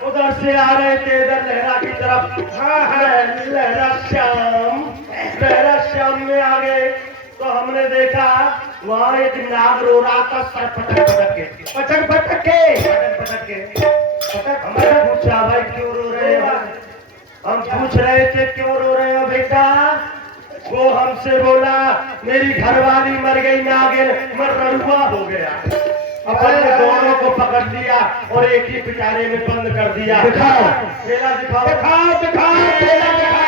उधर से आ रहे थे इधर लहरा की तरफ। लहरा श्याम में आ गए तो हमने देखा वहाँ एक नाग रो रहा था सर पटक पटक के। पटक पटक के। पटक पटक के। पटक। हमने पूछा भाई क्यों रो रहे हो? हम पूछ रहे थे क्यों रो रहे हो बेटा? वो हमसे बोला मेरी घरवाली मर गई, नागिन मर रड़ुआ हो गया। अपन ने दोनों को पकड़ लिया और एक ही पिटारे में बंद कर दिया। दिखाओ। खेला दिखाओ। दिखाओ दिखाओ खेला दिखाओ।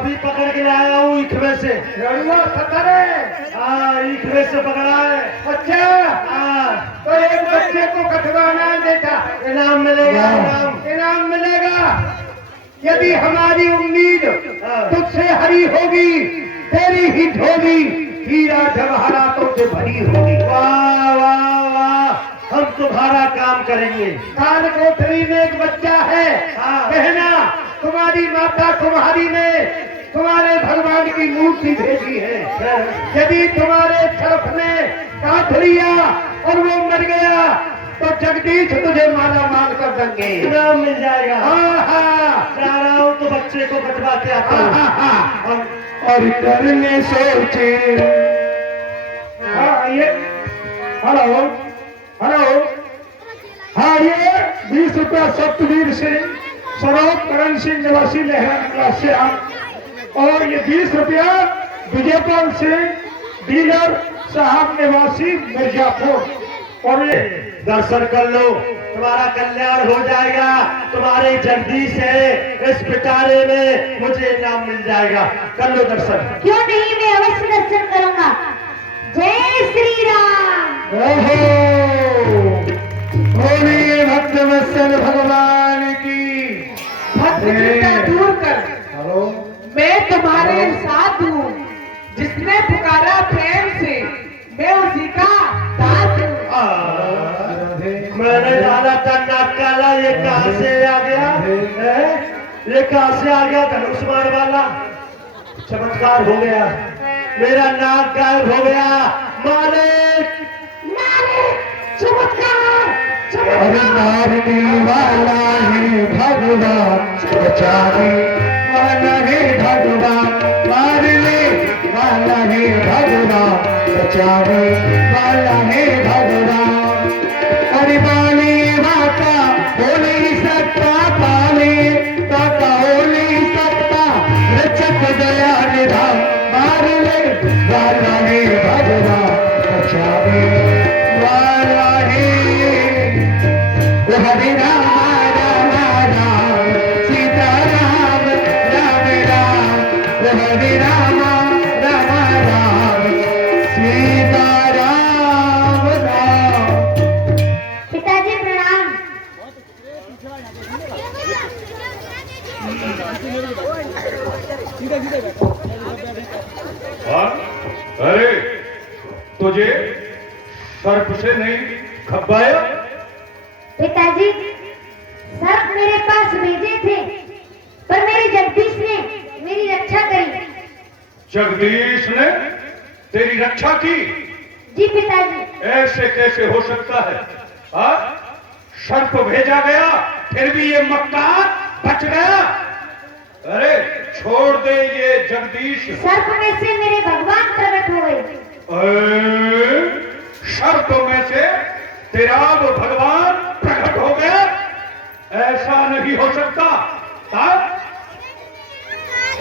अभी पकड़ के लाया हूँ इखवे से। रड़ुआ सतरे हाँ, इखवे से पकड़ा है। अच्छा हाँ, तो एक बच्चे को कटवाना देता, इनाम मिलेगा, इनाम। इनाम मिलेगा। यदि हमारी उम्मीद तुझसे हरी होगी, तेरी ही झोली हीरा जवाहरातों से भरी होगी। वाह वाह वाह, हम तुम्हारा काम करेंगे। काल कोठरी में एक बच्चा है, कहना तुम्हारी माता तुम्हारी ने तुम्हारे भगवान की मूर्ति भेजी है। यदि तुम्हारे छरफ ने काट लिया और वो मर गया तो जगदीश तुझे माला माल कर देंगे, इनाम मिल जाएगा। हाँ हाँ जा रहा हूँ तो बच्चे को कटवा के आता हूँ। और करने सोचे। हाँ ये हेलो हेलो, हाँ ये 20 रुपया सप्तवीर सिंह, सरोज करण सिंह निवासी लहरा से और ये 20 रुपया विजयपाल सिंह डीलर साहब निवासी मिर्जापुर। और ये दर्शन कर लो, तुम्हारा कल्याण हो जाएगा। तुम्हारे जगदीश है, इस पिटारे में मुझे इनाम मिल जाएगा। कर लो दर्शन। क्यों नहीं, मैं अवश्य दर्शन करूंगा। जय श्री राम। ओहो, बोलिए भक्त वत्सल भगवान की। भक्त चिंता दूर कर, हेलो मैं तुम्हारे साथ हूँ। जिसने पुकारा प्रेम से, मैं उसी का दास हूँ। मैंने जाना था नाक काला, ये कहाँ से आ गया है? ये कहाँ से आ गया? धनुष मार वाला चमत्कार हो गया, मेरा नाक गायब हो गया। मालिक चमत्कार अरे मारने वाला है भगवान, बचाने वाला है भगवान, मारने वाला है भगवान, बचाने वाला है भगवान। अरे माने माता हो नहीं सकता, पाले काका हो नहीं सकता, रचक दया निधान, मारने वाला है भगवान, बचाने वाला है। हरे राम राम राम, सीता राम राम राम, हरे राम राम राम, सीता राम राम। पिताजी प्रणाम। हाँ? अरे तुझे सर्प से नहीं खपाया? पिताजी सर्प मेरे पास भेजे थे, पर मेरे जगदीश ने मेरी रक्षा करी। जगदीश ने तेरी रक्षा की? जी पिताजी। ऐसे कैसे हो सकता है? हाँ? सर्प भेजा गया, फिर भी ये मक्कार बच गया? अरे छोड़ दे ये जगदीश। सर्प में से मेरे भगवान प्रकट हो गए। सर्प में से तेरा वो भगवान प्रकट हो गया? ऐसा नहीं हो सकता। तब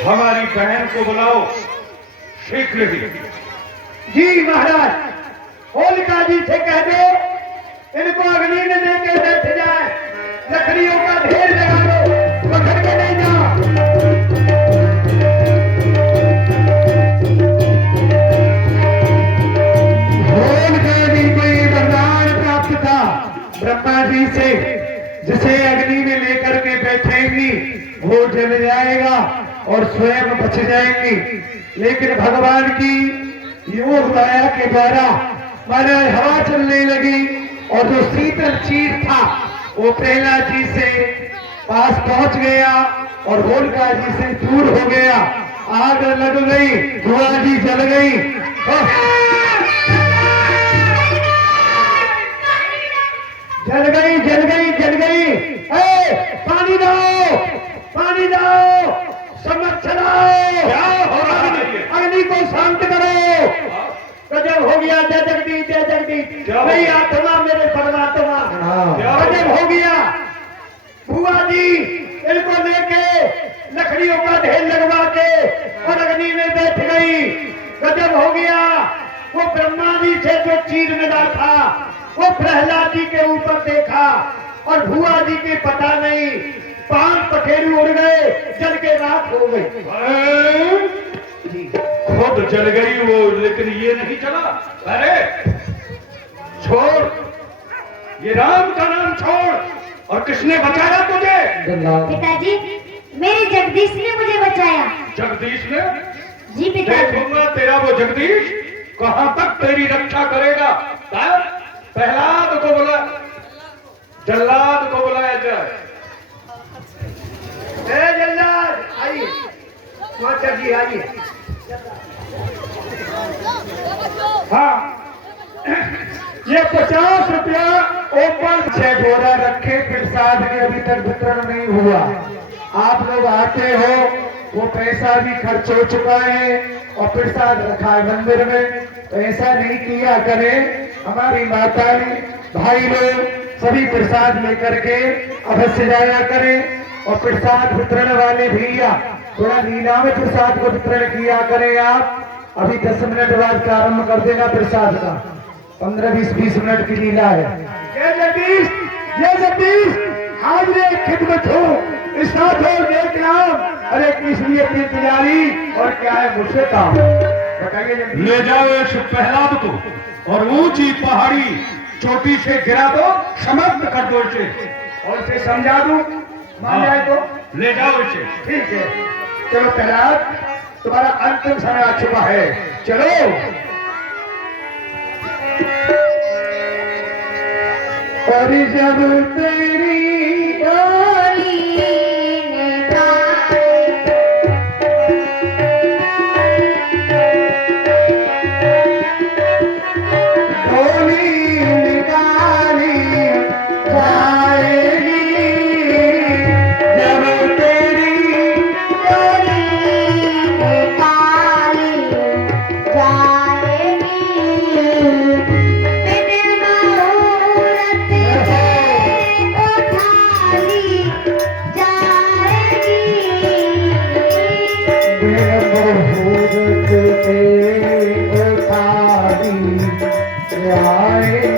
हमारी बहन को बुलाओ शीघ्र ही। जी महाराज, होलिका जी से कह दो इनको अग्नि में देके बैठ जाए, लकड़ियों का ढेर लगा दो, पकड़ के ले जाओ। होलिका जी को ये वरदान प्राप्त था ब्रह्मा जी से, जिसे अग्नि में लेकर के बैठेंगी वो जल जाएगा और स्वयं बच जाएंगी। लेकिन भगवान की योग दया के द्वारा माने हवा चलने लगी और जो शीतल चीज था वो प्रहलाद जी से पास पहुंच गया और होलिका जी से दूर हो गया। आग लग गई, धुआं जी जल गई। जल गई जल गई जल गई। पानी दो, पानी दो, समझ चलाओ। क्या हो रहा है? अग्नि को शांत करो। गजब हो गया, जय जगदीश जय जगदीश। क्या हो मेरी गया? आत्मा मेरे परमात्मा, क्या हो गजब हो गया। बुआ जी इनको लेके लकड़ियों का ढेर लगवा के और अग्नि में बैठ गई। गजब हो गया। वो ब्रह्मा जी से जो चीर मिला था वो प्रहलाद जी के ऊपर देखा और भुआ जी के पता नहीं, 5 पखेरु उड़ गए, जल के राख हो गई। तो जल गई वो, लेकिन ये नहीं चला। अरे छोड़, ये राम का नाम छोड़। और किसने बचाया तुझे? पिताजी, मेरे जगदीश ने मुझे बचाया। जगदीश ने? जी पिताजी। देखूंगा तेरा वो जगदीश कहां तक तेरी रक्षा करेगा। प्रहलाद को बुला, जल्लाद को बुलाया जाए। जल्लाद आइए, माता जी आइए। हाँ, ये 50 रुपया ऊपर 6 बोरा रखे, प्रसाद भी अभी तक वितरण नहीं हुआ। आप लोग आते हो, वो पैसा भी खर्च हो चुका है और प्रसाद रखा है मंदिर में। तो ऐसा नहीं किया करें। हमारी माता भाई लोग सभी प्रसाद लेकर के अवश्य जाया करें। और प्रसाद वितरण वाले भैया थोड़ा लीला में प्रसाद को वितरण किया करें। आप अभी 10 मिनट बाद प्रारंभ कर देगा प्रसाद का। 15-20 मिनट की लीला है। ये जगदीश हाजिर खिदमत हो, इस्ताद हो, नेक नाम, अरे किस लिए इतनी तैयारी और क्या है मुझसे काम बताइए जगदीश। ले जाओ इस प्रहलाद को और ऊंची पहाड़ी चोटी से गिरा दो, समाप्त कर दो इसे। और से समझा दूं, मान जाए तो ले जाओ इसे। ठीक है। चलो प्रहलाद, तुम्हारा अंतिम समय आ चुका है, चलो। और जब तेरी डोली डोली निकाली जाएगी, जब तेरी डोली निकाली जाएगी, बिन मुहूर्त के उठाली जाएगी। बिन मुहूर्त के उठाई जाएगी।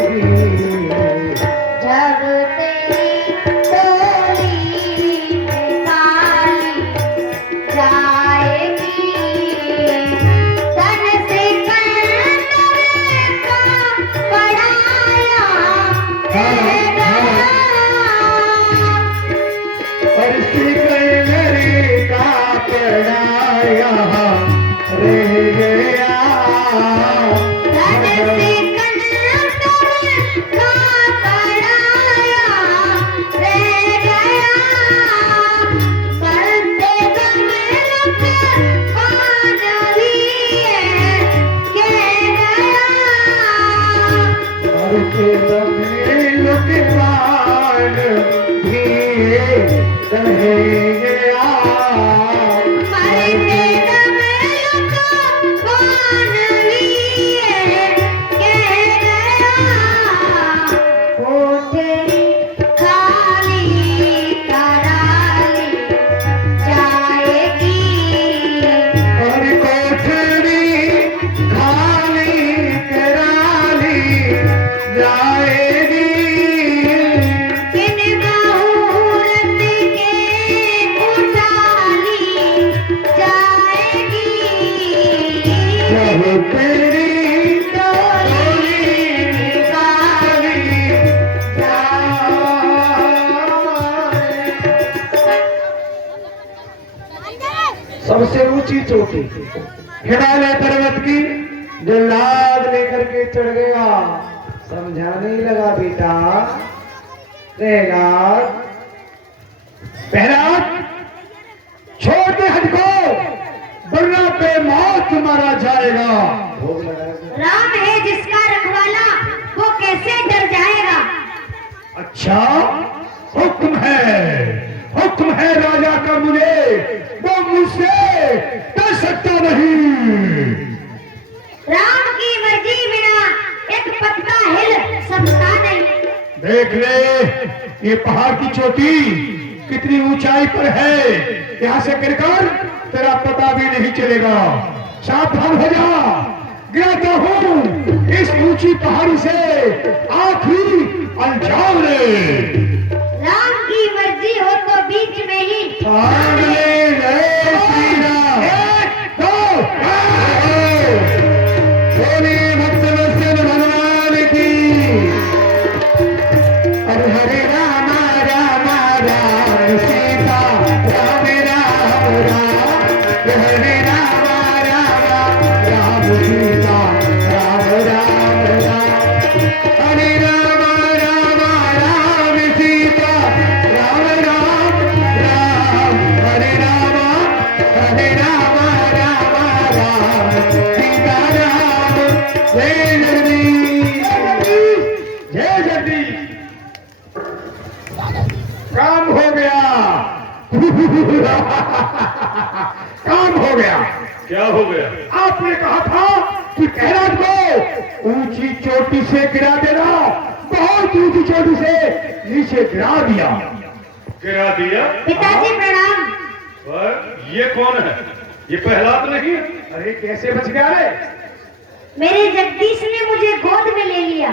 जब तेरी डोली निकाली जाएगी, तन से कंधे का पड़ाया रह गया। और सिकंदरी का पड़ाया रह गया। तन से कंधे का पड़ाया रह गया। मरते दम लुक पानवी कह गया। और के दमे लुकमान भी रह गया। मरते दम लुक पानवी कह गया। कोठरी खाली कराली जाएगी। और कोठरी खाली कराली जाएगी। बिन मुहूर्त के उठाली जाएगी। जब तेरी डोली निकाली जाए। सबसे ऊंची चोटी हिमालय पर्वत की जल्लाद लेकर के चढ़ गया। समझाने लगा, बेटा प्रहलाद प्रहलाद, छोड़ दे हद को, वरना पे मौत मारा जाएगा। भोग लगाया। राम है जिसका रखवाला, वो कैसे डर जाएगा। अच्छा, हुक्म है राजा का मुझे, वो मुझसे कर सकता नहीं। राम की मर्जी बिना एक पत्ता हिल सकता नहीं। देख ले, ये पहाड़ की चोटी कितनी ऊंचाई पर है। यहाँ से गिरकर तेरा पता भी नहीं चलेगा। सावधान हो जा, गिरता हूँ इस ऊंची पहाड़ी से, आखिरी अंजाम ले। राम की मर्जी हो तो बीच में ही सामने जय श्री राम। एक, दो, हरे राम राम राम सीता राम जय जगदीश जय जगदीश। काम हो गया। काम हो गया। क्या हो गया? आपने कहा था कि कैलाश को ऊंची चोटी से गिरा देना, बहुत ऊंची चोटी से नीचे गिरा दिया। गिरा दिया? पिताजी प्रणाम। पर ये कौन है? ये प्रहलाद नहीं है? अरे कैसे बच गया रे? मेरे जगदीश ने मुझे गोद में ले लिया।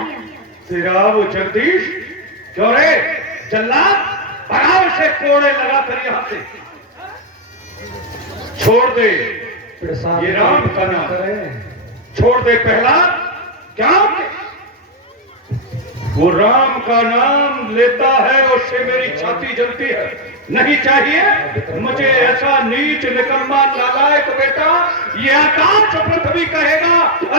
तेरा वो जगदीश? क्यों रे जल्लाद, बराबर से कोड़े लगाकर यहाँ से छोड़ दे। ये राम का नाम, छोड़ दे प्रहलाद। क्या वो राम का नाम लेता है, उससे मेरी छाती जलती है। नहीं चाहिए मुझे ऐसा नीच निकम्मा नालायक बेटा। ये आकाश पृथ्वी कहेगा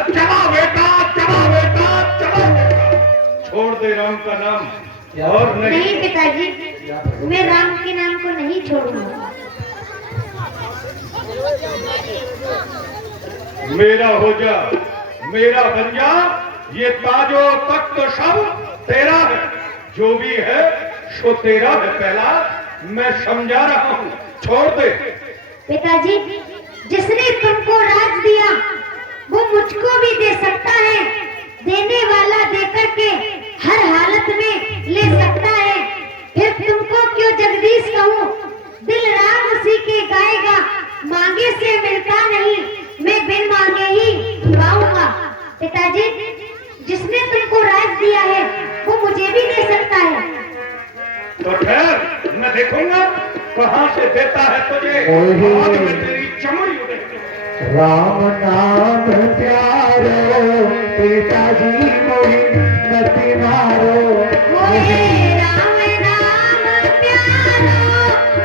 चला बेटा, चला बेटा, चला बेटा। छोड़ दे राम का नाम। और नहीं पिताजी, मैं राम के नाम को नहीं छोड़ूंगा। मेरा हो जा, मेरा बन जा। ये ताजो तख्त सब तेरा है, जो भी है सो तेरा है। पहला मैं समझा रहा हूँ, छोड़ दे। पिताजी, जिसने तुमको राज दिया वो मुझको भी दे सकता है। देने वाला देकर के हर हालत में ले सकता है। फिर तुमको क्यों जगदीश कहूँ? दिल राम उसी के गाएगा, मांगे से मिलता नहीं, मैं बिन मांगे ही गाऊंगा। पिताजी, जिसने तुमको राज दिया है वो मुझे भी दे सकता है। तो ठहर, मैं देखूंगा कहाँ से देता है तुझे। आज मैं तेरी चमड़ी उड़ेगी। राम नाम प्यारो पिताजी मोहि मति मारो। मोहे राम नाम प्यारो,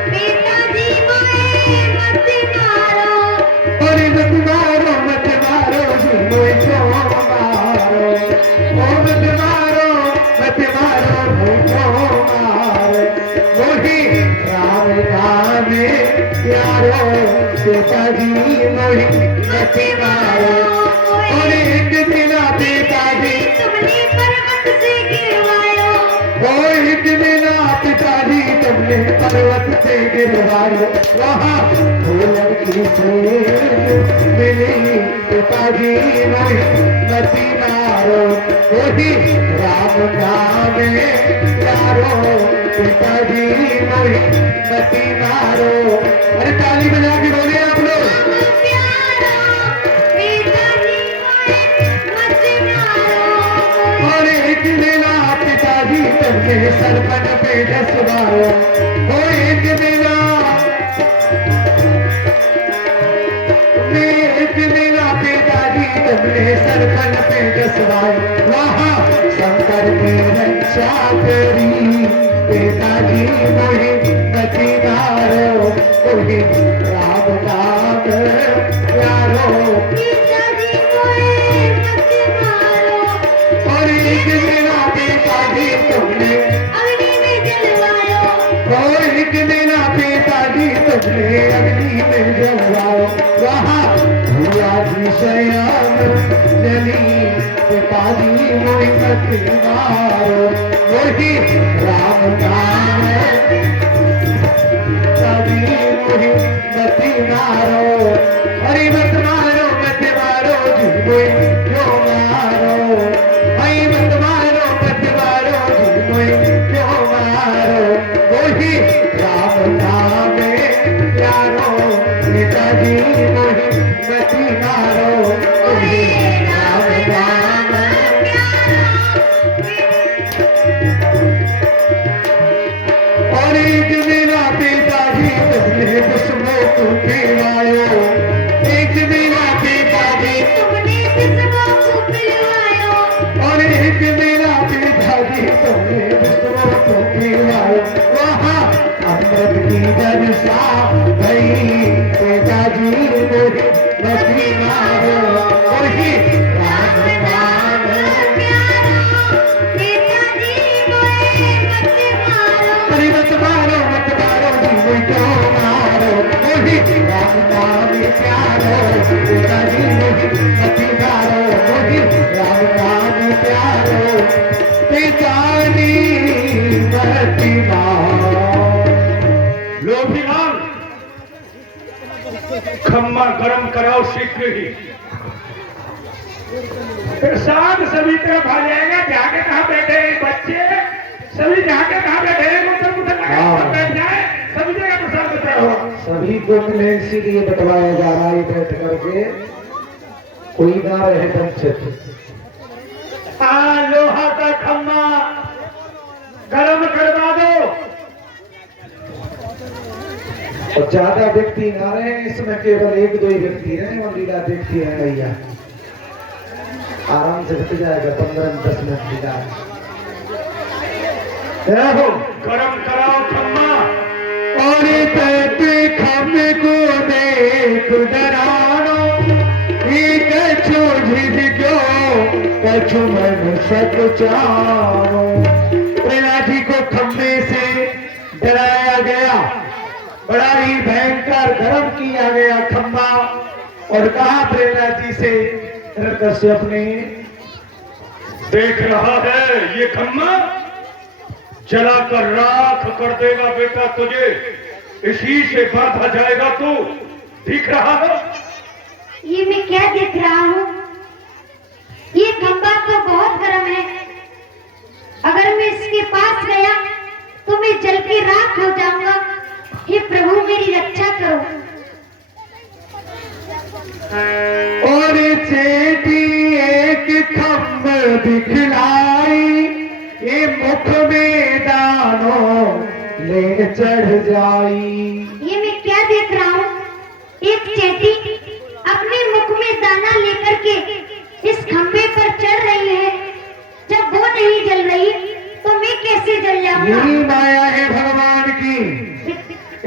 पिताजी मोहे मत मारो। अरे मत मारो मत मारो जी मोहि क्यों मारो। ओ मत मारो मत मारो मोहि क्यों मारो। मोहि राम नाम प्यारो पिताजी मोहि मति मारो। और एक बिना पिताजी तुमने पर्वत से गिरवायो। वो एक बिना पिताजी तुमने पर्वत से गिरवायो। वहाँ भोलन की से मिली पिताजी मोहि मति मारो। वही राम नाम प्यारो पिताजी मोहि मति मारो। अरे ताली बजा के बोले आप लोग। और एक बिना पिताजी तुमने सरपन पे डसवायो। वो एक बिना पिताजी तुमने सरपन पे डसवायो। वहाँ शंकर की रक्षा करी पिताजी मोहि मति मारो। वही राम नाम प्यारो पिताजी मोहे मत मारो। और एक बिना पिताजी तुमने अग्नि में जलवायो। और एक बिना पिताजी तुमने अग्नि में जलवाओ। वहाँ भूया जी शयान जली पिताजी मोहि मति मारो। वही राम नाम पिताजी मोहि मति मारो। अरे मत मारो जी मोहि क्यों मारो। अरे मत मारो जी मोहि क्यों मारो। वही राम नाम प्यारो पिताजी मोहि मति मारो। वही राम नाम और एक बिना पिताजी तुमने दुश्मनों को पिलायो। एक बिना पिताजी तुमने किसको को पिलवायो। और एक बिना पिताजी तुमने दुश्मनों को पिलायो। वहाँ अमृत की वर्षा भई पिताजी मोहि मति मारो। वही राम नाम पिताजी मोहे मत मारो। अरे मत मारो जी मोहि क्यों मारो। वही राम नाम प्यारो पिताजी मती मारो मोदी राम प्यारो पिताजी मती मारो। लोभिलाल, खम्मा गरम कराओ शीघ्र ही। प्रसाद सभी तरफ आ जाएगा। जाके कहाँ बैठे हैं बच्चे, सभी जाके कहाँ बैठे हैं, मुझे लगा बैठ जाए, सभी जगह प्रसाद बचा हो। सभी को मिले इसीलिए बंटवाया जा रहा है बैठ करके, कोई ना रहे वंचित। हाँ, लोहा का खम्मा गरम करवा दो। और ज्यादा व्यक्ति ना रहे इसमें, केवल एक दो ही व्यक्ति रहे, वो लीला देखती है भैया, आराम से बच जाएगा 15-10 मिनट लीला। देखो गरम कराओ खम्मा। और खम्मे को देख डरानो, कछु झिझ क्यों कछु मन सच चाहो। प्रहलाद जी को खम्मे से डराया गया, बड़ा ही भयंकर गरम किया गया खम्मा, और कहा प्रहलाद जी से कश्यप ने, देख रहा है ये खम्मा जलाकर राख कर देगा बेटा तुझे, इसी से बांधा जाएगा तू, दिख रहा है? ये मैं क्या देख रहा हूँ? ये खंबा तो बहुत गर्म है, अगर मैं इसके पास गया तो मैं जल के राख हो जाऊंगा। हे प्रभु मेरी रक्षा करो। और चेटी एक खम्भ दिखलाई, ये मुख में दानो ले चढ़ जाई। ये मैं क्या देख रहा हूँ? एक चेटी अपने मुख में दाना लेकर के इस खंबे पर चढ़ रही है। जब वो नहीं जल रही तो मैं कैसे जल जाऊंगा? यही माया है भगवान की।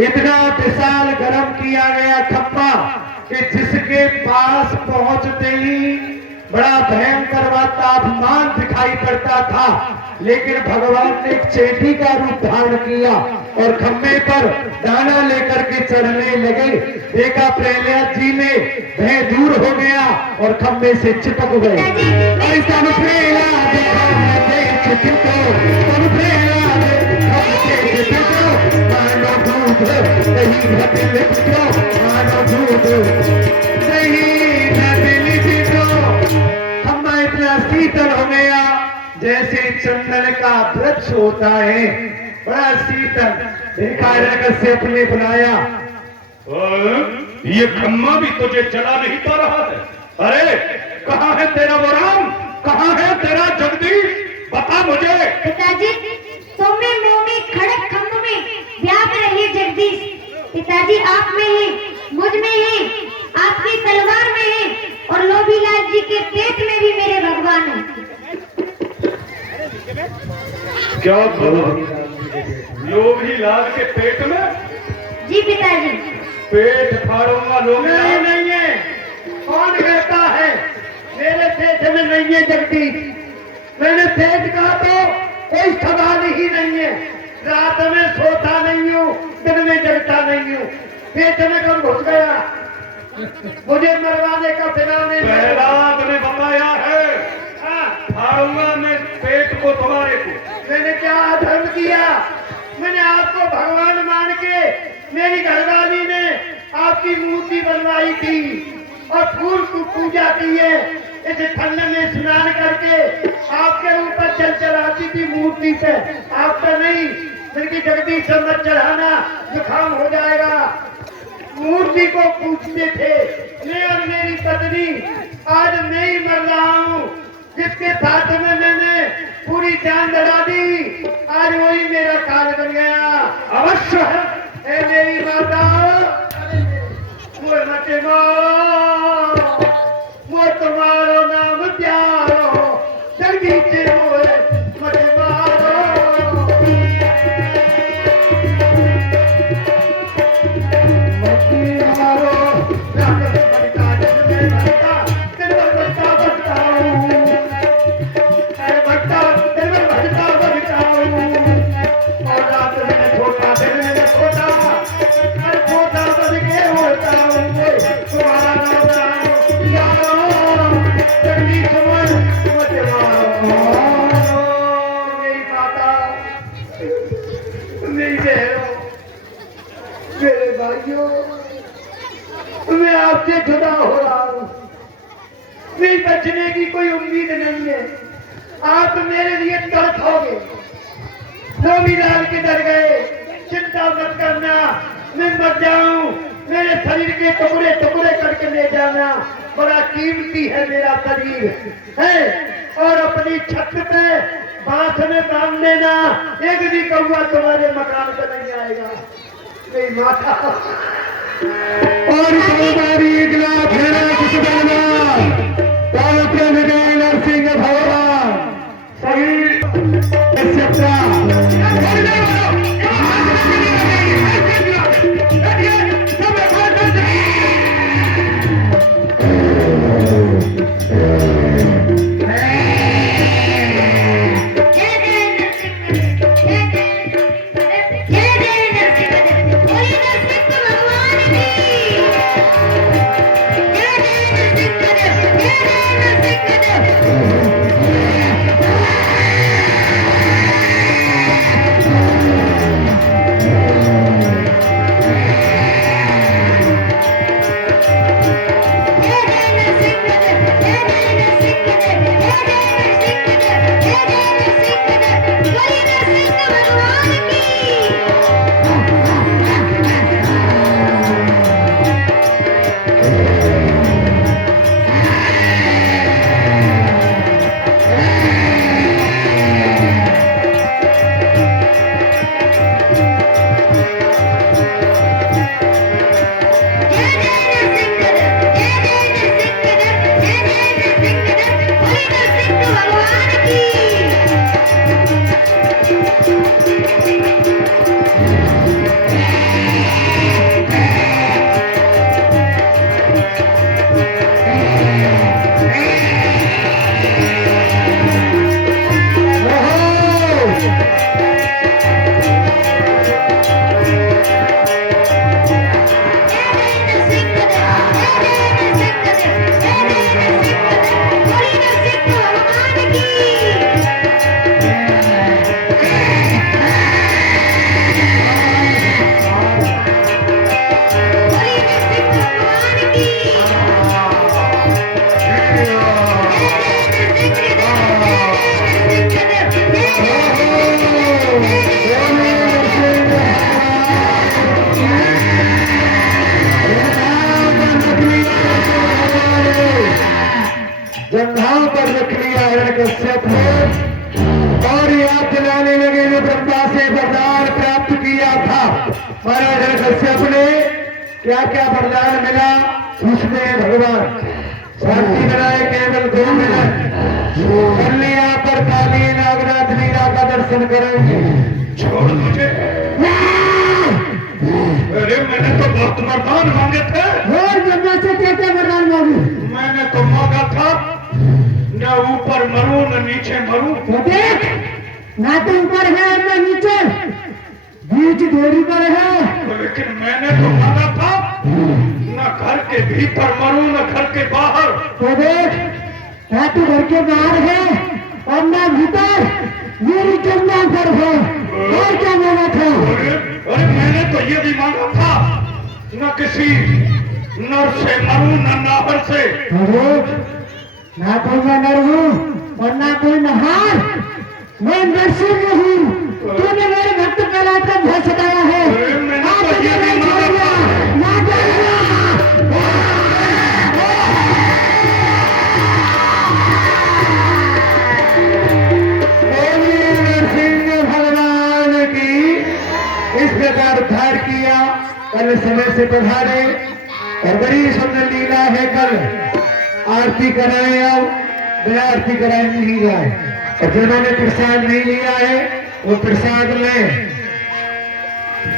इतना विशाल गरम किया गया खम्बा कि जिसके पास पहुंचते ही बड़ा भयंकर तापमान दिखाई पड़ता था, लेकिन भगवान ने एक चेटी का रूप धारण किया और खम्बे पर दाना लेकर के चढ़ने लगे। देखा प्रहलाद जी ने भय दूर हो गया और खम्बे से चिपक गए। ऐसा प्रहलाद मानो दूध नहीं बदल पियो, मानो दूध नहीं बदल पियो। खम्बा इतना शीतल हो गया जैसे चंदन का वृक्ष होता है, बड़ा शीतल। देखा कश्यप ने बुलाया, ये खम्मा भी तुझे जला नहीं पा रहा है? अरे कहाँ है तेरा वो राम, कहाँ है तेरा जगदीश, बता मुझे। पिताजी तुम में मुंह में खड़क खंभ में व्याप रहे जगदीश। पिताजी आप में है, मुझ में है, आपकी तलवार में है, और लोभीलाल जी के पेट में भी मेरे भगवान है। क्या लोभीलाल के पेट में? जी पिताजी। पेट फाड़ूंगा लोभीलाल। नहीं है, कौन कहता है मेरे पेट में नहीं है जगदीश? मैंने पेट कहा तो कोई सवाल ही नहीं है। रात में सोता नहीं हूँ, दिन में जगता नहीं हूँ। पेट में कब घुस गया? मुझे मरवाने का फिराने प्रहलाद ने बताया है, फाड़ूंगा मैं पेट को तुम्हारे को। मैंने क्या अधर्म किया? मैंने आपको भगवान मान के, मेरी घरवाली ने आपकी मूर्ति बनवाई थी और फूल की पूजा की है। इस ठंड में स्नान करके आपके ऊपर जल चढ़ाती थी मूर्ति पे, आपका नहीं। मेरी जगदीश से मत चढ़ाना, जुकाम हो जाएगा। मूर्ति को पूछते थे। मैं और मेरी पत्नी आज मैं ही मर रहा हूँ, जिसके साथ में मैंने पूरी जान लड़ा दी, आज वही मेरा काल बन गया। अवश्य है ए मेरी माता, मते वो तुम्हारो नाम प्यारो, जगदीश मोए मते मारो। छोटा आपसे जुदा हो रहा हूँ। फिर बचने की कोई उम्मीद नहीं है। आप मेरे लिए तड़पोगे। नौमीलाल किधर गए? चिंता मत करना, मैं मर जाऊं, मेरे शरीर के टुकड़े टुकड़े करके ले जाना। बड़ा कीमती है मेरा शरीर है। और अपनी छत पे बांस में बांध देना, एक भी कौवा तुम्हारे मकान पे नहीं आएगा। मेरी माता और हमारी अगला फेरा कुछ बना पात्र नरसिंह भगवान सही सच्चा जंघाओं पर रख लिया हिरण्यकश्यप ने और याद दिलाने लगे जो ब्रह्मा से वरदान प्राप्त किया था। महाराज हिरण्यकश्यप ने क्या क्या वरदान मिला उसमें भगवान शांति बनाए केवल 2 मिनट कन्या पर काली नागराज लीला का दर्शन करेंगे। छोड़ मुझे। अरे मैंने तो बहुत वरदान मांगे थे। और ब्रह्मा से क्या क्या वरदान मांगे? मैंने तो मांगा था न ऊपर मरूं न नीचे मरूं। तो देख, ना तो ऊपर है ना नीचे, बीच दूरी पर है। लेकिन मैंने तो मांगा था न घर के भीतर मरूं न घर के बाहर। तो देख, ना तो घर के बाहर है और ना भीतर, मेरी जन्मा घर है। और क्या मांगा था? अरे मैंने तो ये भी मांगा था न किसी नर से मरूं न नाहर से। अरे ना कोई मैं नर हूँ और ना कोई नहार, मैं नरसिंह हूँ। तूने मेरे भक्त प्रहलाद का ध्यान सताया है। मैंने आज तो ये भी नहीं मांगा था। ना नरसिंह भगवान की इस प्रकार उद्धार किया। कल समय से पधारे और बड़ी सुंदर लीला है। कल आरती कराए, अब बिना आरती कराए नहीं जाए। और जिन्होंने प्रसाद नहीं लिया है वो प्रसाद ले।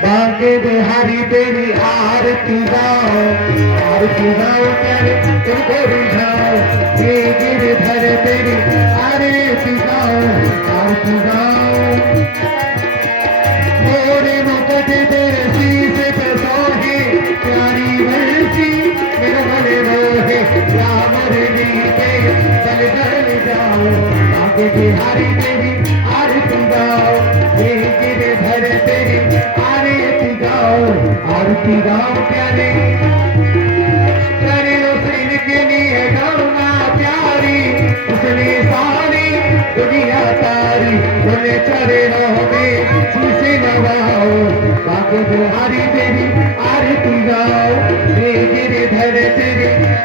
बांके बिहारी तेरी आरती गाओ, आरती गाओ प्यारे तुमको रिझाओ। ये गिरधर तेरी आरती गाओ, आरती गाओ। मोरे मुकुट तेरे शीश पे सोहे, प्यारी बरसी मेरे भले रोहे। राम रही पे चल चल जाओ, आगे बिहारी तेरी आरती गाओ। ये गिरधर तेरी आरती गाओ, आरती गाओ प्यारे।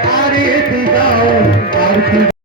आरती गाओ आरती